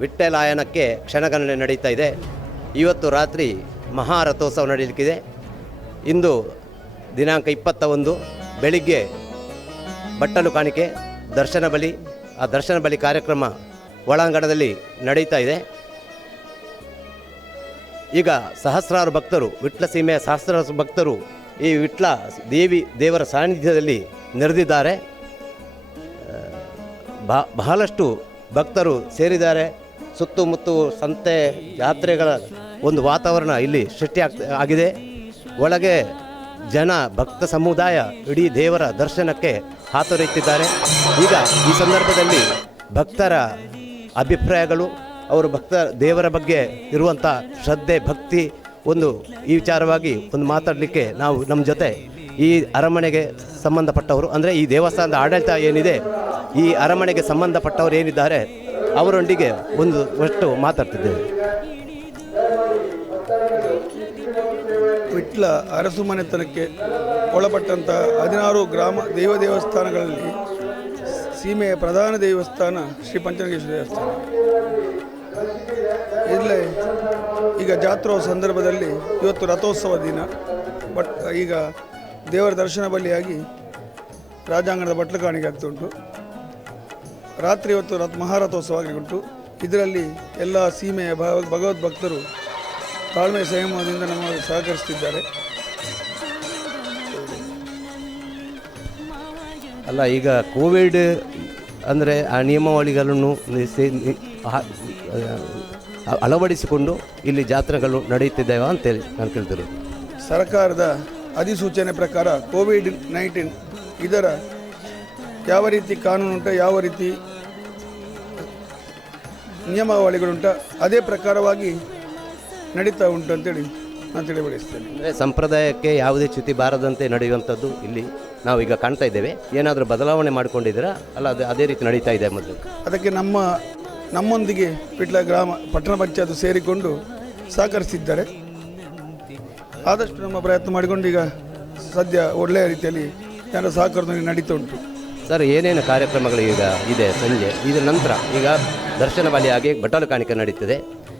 ವಿಠ್ಠಲಾಯನಕ್ಕೆ ಕ್ಷಣಗಣನೆ ನಡೀತಾ ಇದೆ. ಇವತ್ತು ರಾತ್ರಿ ಮಹಾರಥೋತ್ಸವ ನಡೆಯಲಿಕ್ಕಿದೆ. ಇಂದು ದಿನಾಂಕ 21 ಬೆಳಿಗ್ಗೆ ಬಟ್ಟಲು ಕಾಣಿಕೆ, ದರ್ಶನ ಬಲಿ. ಆ ದರ್ಶನ ಬಲಿ ಕಾರ್ಯಕ್ರಮ ಒಳಾಂಗಣದಲ್ಲಿ ನಡೀತಾ ಇದೆ. ಈಗ ಸಹಸ್ರಾರು ಭಕ್ತರು, ವಿಟ್ಲ ಸೀಮೆಯ ಸಹಸ್ರಾರು ಭಕ್ತರು ಈ ವಿಟ್ಲ ದೇವರ ಸಾನ್ನಿಧ್ಯದಲ್ಲಿ ನೆರೆದಿದ್ದಾರೆ. ಬಹಳಷ್ಟು ಭಕ್ತರು ಸೇರಿದ್ದಾರೆ. ಸುತ್ತಮುತ್ತ ಸಂತೆ ಜಾತ್ರೆಗಳ ಒಂದು ವಾತಾವರಣ ಇಲ್ಲಿ ಆಗಿದೆ. ಒಳಗೆ ಜನ ಭಕ್ತ ಸಮುದಾಯ ಇಡೀ ದೇವರ ದರ್ಶನಕ್ಕೆ ಹಾತೊರೆಯುತ್ತಿದ್ದಾರೆ. ಈಗ ಈ ಸಂದರ್ಭದಲ್ಲಿ ಭಕ್ತರ ಅಭಿಪ್ರಾಯಗಳು, ಅವರು ದೇವರ ಬಗ್ಗೆ ಇರುವಂಥ ಶ್ರದ್ಧೆ, ಭಕ್ತಿ, ಈ ವಿಚಾರವಾಗಿ ಮಾತಾಡಲಿಕ್ಕೆ ನಾವು ನಮ್ಮ ಜೊತೆ ಈ ಅರಮನೆಗೆ ಸಂಬಂಧಪಟ್ಟವರು, ಅಂದರೆ ಈ ದೇವಸ್ಥಾನದ ಆಡಳಿತ ಏನಿದೆ, ಈ ಅರಮನೆಗೆ ಸಂಬಂಧಪಟ್ಟವರು ಏನಿದ್ದಾರೆ ಅವರೊಂದಿಗೆ ಒಟ್ಟು ಮಾತಾಡ್ತಿದ್ದೇವೆ. ವಿಟ್ಲ ಅರಸು ಮನೆತನಕ್ಕೆ ಒಳಪಟ್ಟಂಥ 16 ಗ್ರಾಮ ದೇವಸ್ಥಾನಗಳಲ್ಲಿ ಸೀಮೆಯ ಪ್ರಧಾನ ದೇವಸ್ಥಾನ ಶ್ರೀ ಪಂಚಲಿಂಗೇಶ್ವರ ದೇವಸ್ಥಾನ. ಇಲ್ಲೇ ಈಗ ಜಾತ್ರಾ ಸಂದರ್ಭದಲ್ಲಿ ಇವತ್ತು ರಥೋತ್ಸವ ದಿನ. ಈಗ ದೇವರ ದರ್ಶನ ಬಲಿಯಾಗಿ ರಾಜಾಂಗಣದ ಬಟ್ಲು ಕಾಣಿಕೆ ಆಗ್ತಾ ಉಂಟು. ರಾತ್ರಿ ಇವತ್ತು ಮಹಾರಥೋತ್ಸವ ಉಂಟು. ಇದರಲ್ಲಿ ಎಲ್ಲ ಸೀಮೆಯ ಭಗವದ್ಭಕ್ತರು ತಾಳ್ಮೆ ಸಂಯಮದಿಂದ ನಮಗೆ ಸಹಕರಿಸುತ್ತಿದ್ದಾರೆ. ಅಲ್ಲ, ಈಗ ಕೋವಿಡ್ ಅಂದರೆ ಆ ನಿಯಮಾವಳಿಗಳನ್ನು ಅಳವಡಿಸಿಕೊಂಡು ಇಲ್ಲಿ ಜಾತ್ರೆಗಳು ನಡೆಯುತ್ತಿದ್ದೇವೆ ಅಂತೇಳಿ ನಾನು ಕೇಳ್ತಿರೋದು. ಸರ್ಕಾರದ ಅಧಿಸೂಚನೆ ಪ್ರಕಾರ ಕೋವಿಡ್-19 ಇದರ ಯಾವ ರೀತಿ ಕಾನೂನುಂಟ, ಯಾವ ರೀತಿ ನಿಯಮಾವಳಿಗಳುಂಟ, ಅದೇ ಪ್ರಕಾರವಾಗಿ ನಡೀತಾ ಉಂಟು ಅಂತೇಳಿ ನಾನು ತಿಳಿಬಡಿಸ್ತೇನೆ. ಅಂದರೆ ಸಂಪ್ರದಾಯಕ್ಕೆ ಯಾವುದೇ ಚ್ಯುತಿ ಬಾರದಂತೆ ನಡೆಯುವಂಥದ್ದು ಇಲ್ಲಿ ನಾವೀಗ ಕಾಣ್ತಾ ಇದ್ದೇವೆ. ಏನಾದರೂ ಬದಲಾವಣೆ ಮಾಡಿಕೊಂಡಿದ್ದೀರಾ? ಅಲ್ಲ, ಅದೇ ರೀತಿ ನಡೀತಾ ಇದೆ ಮೊದಲು. ಅದಕ್ಕೆ ನಮ್ಮೊಂದಿಗೆ ವಿಟ್ಲ ಗ್ರಾಮ ಪಟ್ಟಣ ಪಂಚಾಯತ್ ಸೇರಿಕೊಂಡು ಸಹಕರಿಸಿದ್ದಾರೆ. ಆದಷ್ಟು ನಮ್ಮ ಪ್ರಯತ್ನ ಮಾಡಿಕೊಂಡು ಈಗ ಸದ್ಯ ಒಳ್ಳೆಯ ರೀತಿಯಲ್ಲಿ ಜನರ ಸಹಕಾರದೊಂದಿಗೆ ನಡೀತಾ ಉಂಟು. ಸರ್, ಏನೇನು ಕಾರ್ಯಕ್ರಮಗಳು ಈಗ ಇದೆ ಸಂಜೆ? ಇದರ ನಂತರ ಈಗ ದರ್ಶನ ಬಲಿಯಾಗಿ ಬಟ್ಟಲು ಕಾಣಿಕೆ ನಡೀತದೆ.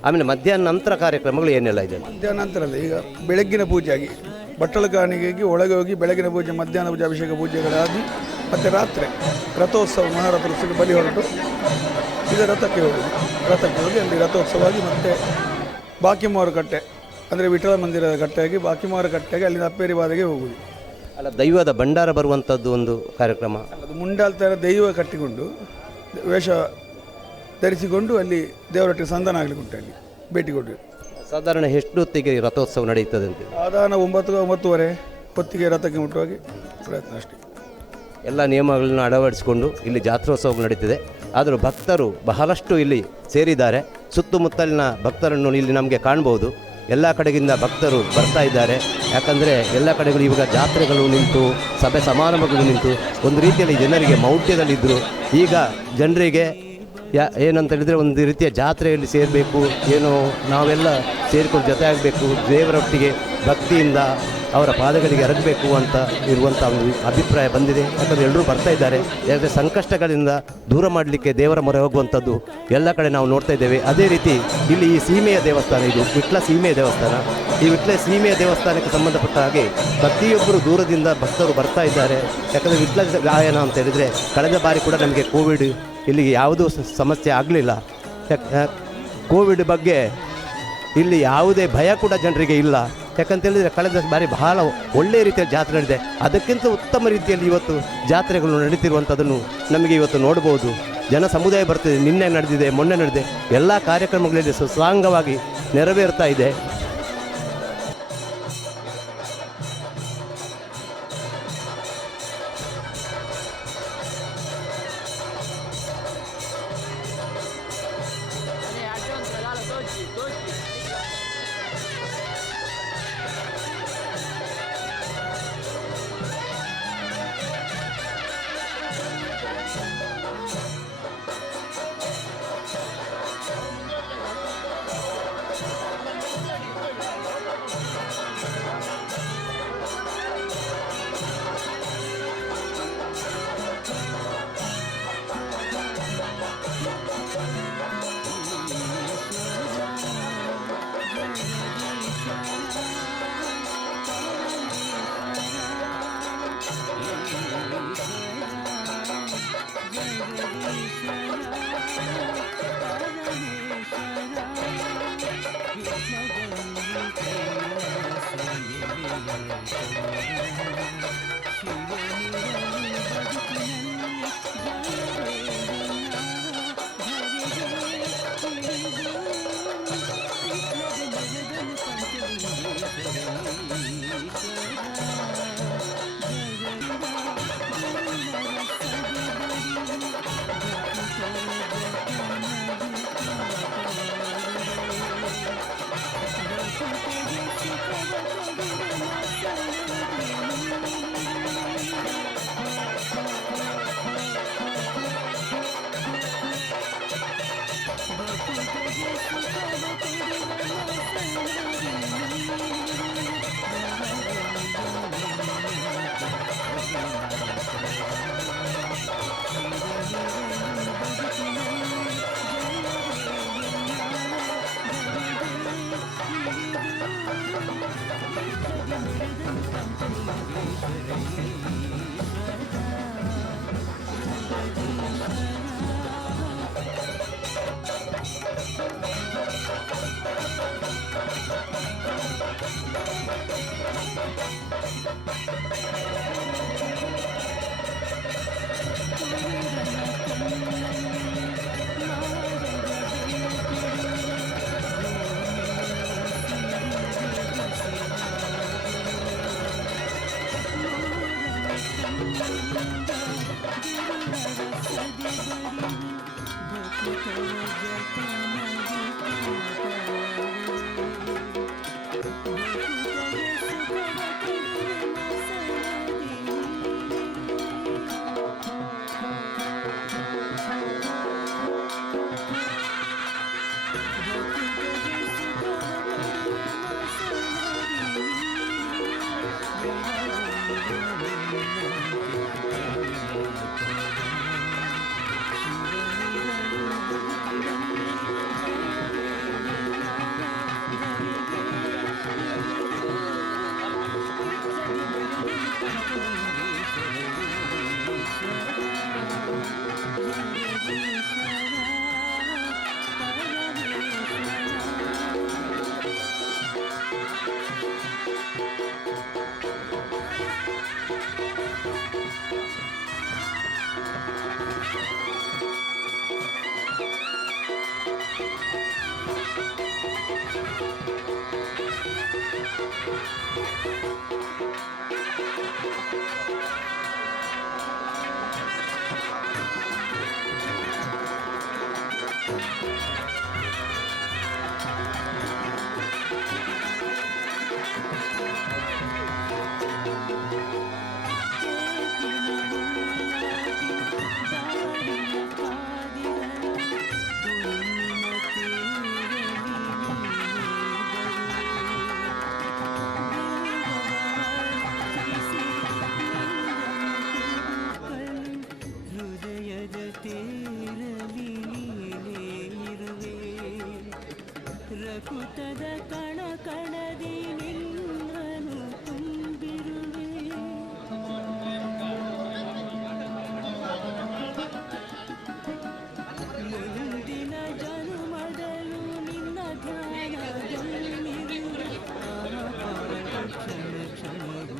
ಆಮೇಲೆ ಮಧ್ಯಾಹ್ನ ನಂತರ ಕಾರ್ಯಕ್ರಮಗಳು ಏನೆಲ್ಲ ಇದೆ? ಮಧ್ಯಾಹ್ನ ನಂತರಲ್ಲ, ಈಗ ಬೆಳಗ್ಗಿನ ಪೂಜೆಯಾಗಿ ಬಟ್ಟಲು ಕಾಣಿಕೆಗೆ ಒಳಗೆ ಹೋಗಿ ಬೆಳಗಿನ ಪೂಜೆ, ಮಧ್ಯಾಹ್ನ ಪೂಜೆ, ಅಭಿಷೇಕ ಪೂಜೆಗಳಾಗಿ ಮತ್ತು ರಾತ್ರಿ ರಥೋತ್ಸವ, ಮಹಾರಥೋತ್ಸವಕ್ಕೆ ಬಲಿ ಹೊರಟು ಈಗ ರಥಕ್ಕೆ ಹೋಗಿ ಅಲ್ಲಿ ರಥೋತ್ಸವವಾಗಿ ಮತ್ತೆ ಬಾಕಿಮಾರು ಕಟ್ಟೆ, ಅಂದರೆ ವಿಠಲ ಮಂದಿರದ ಕಟ್ಟೆಯಾಗಿ ಬಾಕಿಮಾರು ಕಟ್ಟೆಗೆ ಅಲ್ಲಿಂದ ಅಪ್ಪೇರಿ ಬಾಧೆಗೆ ಹೋಗುವುದು. ಅಲ್ಲ, ದೈವದ ಭಂಡಾರ ಬರುವಂಥದ್ದು ಒಂದು ಕಾರ್ಯಕ್ರಮ. ಅದು ಮುಂಡಾಲ್ತರ ದೈವ ಕಟ್ಟಿಕೊಂಡು ವೇಷ ಧರಿಸಿಕೊಂಡು ಅಲ್ಲಿ ದೇವರೊಟ್ಟಿಗೆ ಸಂಧಾನ ಆಗಲಿಕ್ಕೆ ಅಲ್ಲಿ ಭೇಟಿ ಕೊಟ್ಟು. ಸಾಧಾರಣ ಎಷ್ಟು ಹೊತ್ತಿಗೆ ರಥೋತ್ಸವ ನಡೆಯುತ್ತದೆ ಅಂತ? ಸಾಧಾರಣ 9-9:30 ಹೊತ್ತಿಗೆ ರಥಕ್ಕೆ ಮುಟ್ಟುವಾಗಿ ಪ್ರಯತ್ನ ಅಷ್ಟೇ. ಎಲ್ಲ ನಿಯಮಗಳನ್ನು ಅಳವಡಿಸಿಕೊಂಡು ಇಲ್ಲಿ ಜಾತ್ರೋತ್ಸವ ನಡೀತಿದೆ. ಆದರೂ ಭಕ್ತರು ಬಹಳಷ್ಟು ಇಲ್ಲಿ ಸೇರಿದ್ದಾರೆ. ಸುತ್ತಮುತ್ತಲಿನ ಭಕ್ತರನ್ನು ಇಲ್ಲಿ ನಮಗೆ ಕಾಣ್ಬೋದು. ಎಲ್ಲ ಕಡೆಗಿಂದ ಭಕ್ತರು ಬರ್ತಾ ಇದ್ದಾರೆ. ಯಾಕಂದರೆ ಎಲ್ಲ ಕಡೆಗಳು ಇವಾಗ ಜಾತ್ರೆಗಳು ನಿಂತು, ಸಭೆ ಸಮಾರಂಭಗಳು ನಿಂತು, ಒಂದು ರೀತಿಯಲ್ಲಿ ಜನರಿಗೆ ಮೌಢ್ಯದಲ್ಲಿದ್ದರು. ಈಗ ಜನರಿಗೆ ಏನಂತ ಹೇಳಿದರೆ ಒಂದು ರೀತಿಯ ಜಾತ್ರೆಯಲ್ಲಿ ಸೇರಬೇಕು, ಏನೋ ನಾವೆಲ್ಲ ಸೇರಿಕೊಂಡು ಜೊತೆ ಆಗಬೇಕು, ದೇವರೊಟ್ಟಿಗೆ ಭಕ್ತಿಯಿಂದ ಅವರ ಪಾದಗಳಿಗೆ ಎರಗಬೇಕು ಅಂತ ಇರುವಂಥ ಒಂದು ಅಭಿಪ್ರಾಯ ಬಂದಿದೆ. ಯಾಕಂದರೆ ಎಲ್ಲರೂ ಬರ್ತಾ ಇದ್ದಾರೆ. ಯಾಕಂದರೆ ಸಂಕಷ್ಟಗಳಿಂದ ದೂರ ಮಾಡಲಿಕ್ಕೆ ದೇವರ ಮೊರೆ ಹೋಗುವಂಥದ್ದು ಎಲ್ಲ ಕಡೆ ನಾವು ನೋಡ್ತಾ ಇದ್ದೇವೆ. ಅದೇ ರೀತಿ ಇಲ್ಲಿ ಈ ಸೀಮೆಯ ದೇವಸ್ಥಾನ, ಇದು ವಿಟ್ಲ ಸೀಮೆಯ ದೇವಸ್ಥಾನ. ಈ ವಿಟ್ಲ ಸೀಮೆಯ ದೇವಸ್ಥಾನಕ್ಕೆ ಸಂಬಂಧಪಟ್ಟ ಹಾಗೆ ಪ್ರತಿಯೊಬ್ಬರು ದೂರದಿಂದ ಭಕ್ತರು ಬರ್ತಾ ಇದ್ದಾರೆ. ಯಾಕಂದರೆ ವಿಟ್ಲ ಗಾಯನ ಅಂತ ಹೇಳಿದರೆ ಕಳೆದ ಬಾರಿ ಕೂಡ ನಮಗೆ ಕೋವಿಡ್ ಇಲ್ಲಿಗೆ ಯಾವುದೂ ಸಮಸ್ಯೆ ಆಗಲಿಲ್ಲ. ಕೋವಿಡ್ ಬಗ್ಗೆ ಇಲ್ಲಿ ಯಾವುದೇ ಭಯ ಕೂಡ ಜನರಿಗೆ ಇಲ್ಲ. ಯಾಕಂತೇಳಿದರೆ ಕಳೆದ ಬಾರಿ ಬಹಳ ಒಳ್ಳೆಯ ರೀತಿಯಲ್ಲಿ ಜಾತ್ರೆ ನಡೆದಿದೆ. ಅದಕ್ಕಿಂತ ಉತ್ತಮ ರೀತಿಯಲ್ಲಿ ಇವತ್ತು ಜಾತ್ರೆಗಳು ನಡೀತಿರುವಂಥದ್ದನ್ನು ನಮಗೆ ಇವತ್ತು ನೋಡ್ಬೋದು. ಜನ ಸಮುದಾಯ ಬರ್ತಿದೆ. ನಿನ್ನೆ ನಡೆದಿದೆ, ಮೊನ್ನೆ ನಡೆದಿದೆ. ಎಲ್ಲ ಕಾರ್ಯಕ್ರಮಗಳಲ್ಲಿ ಸುಸಾಂಗವಾಗಿ ನೆರವೇರ್ತಾ ಇದೆ. ರಕುತದ ಕಣ ಕಣದಿ ನಿನ್ನನು ತುಂಬಿರುವೆ ಮುಂದಿನ ಜನುಮದಲು ನಿನ್ನ ಧ್ಯಾನದಲ್ಲಿರುವೆ ಕ್ಷಣ ಕ್ಷಣವು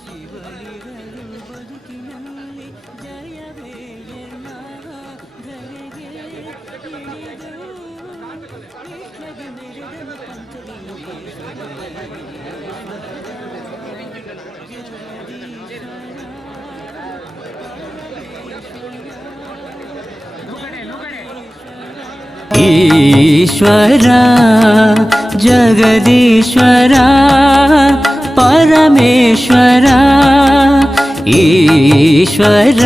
ಶಿವನಿರಲು ಬದುಕಿನಲ್ಲಿ ಜಯವೇ ಎಲ್ಲ ಧರೆಗೆ ಇಳಿದು ವಿಶ್ವದ ಮೆರೆದನು ಈಶ್ವರ ಜಗದೀಶ್ವರ ಪರಮೇಶ್ವರ ಈಶ್ವರ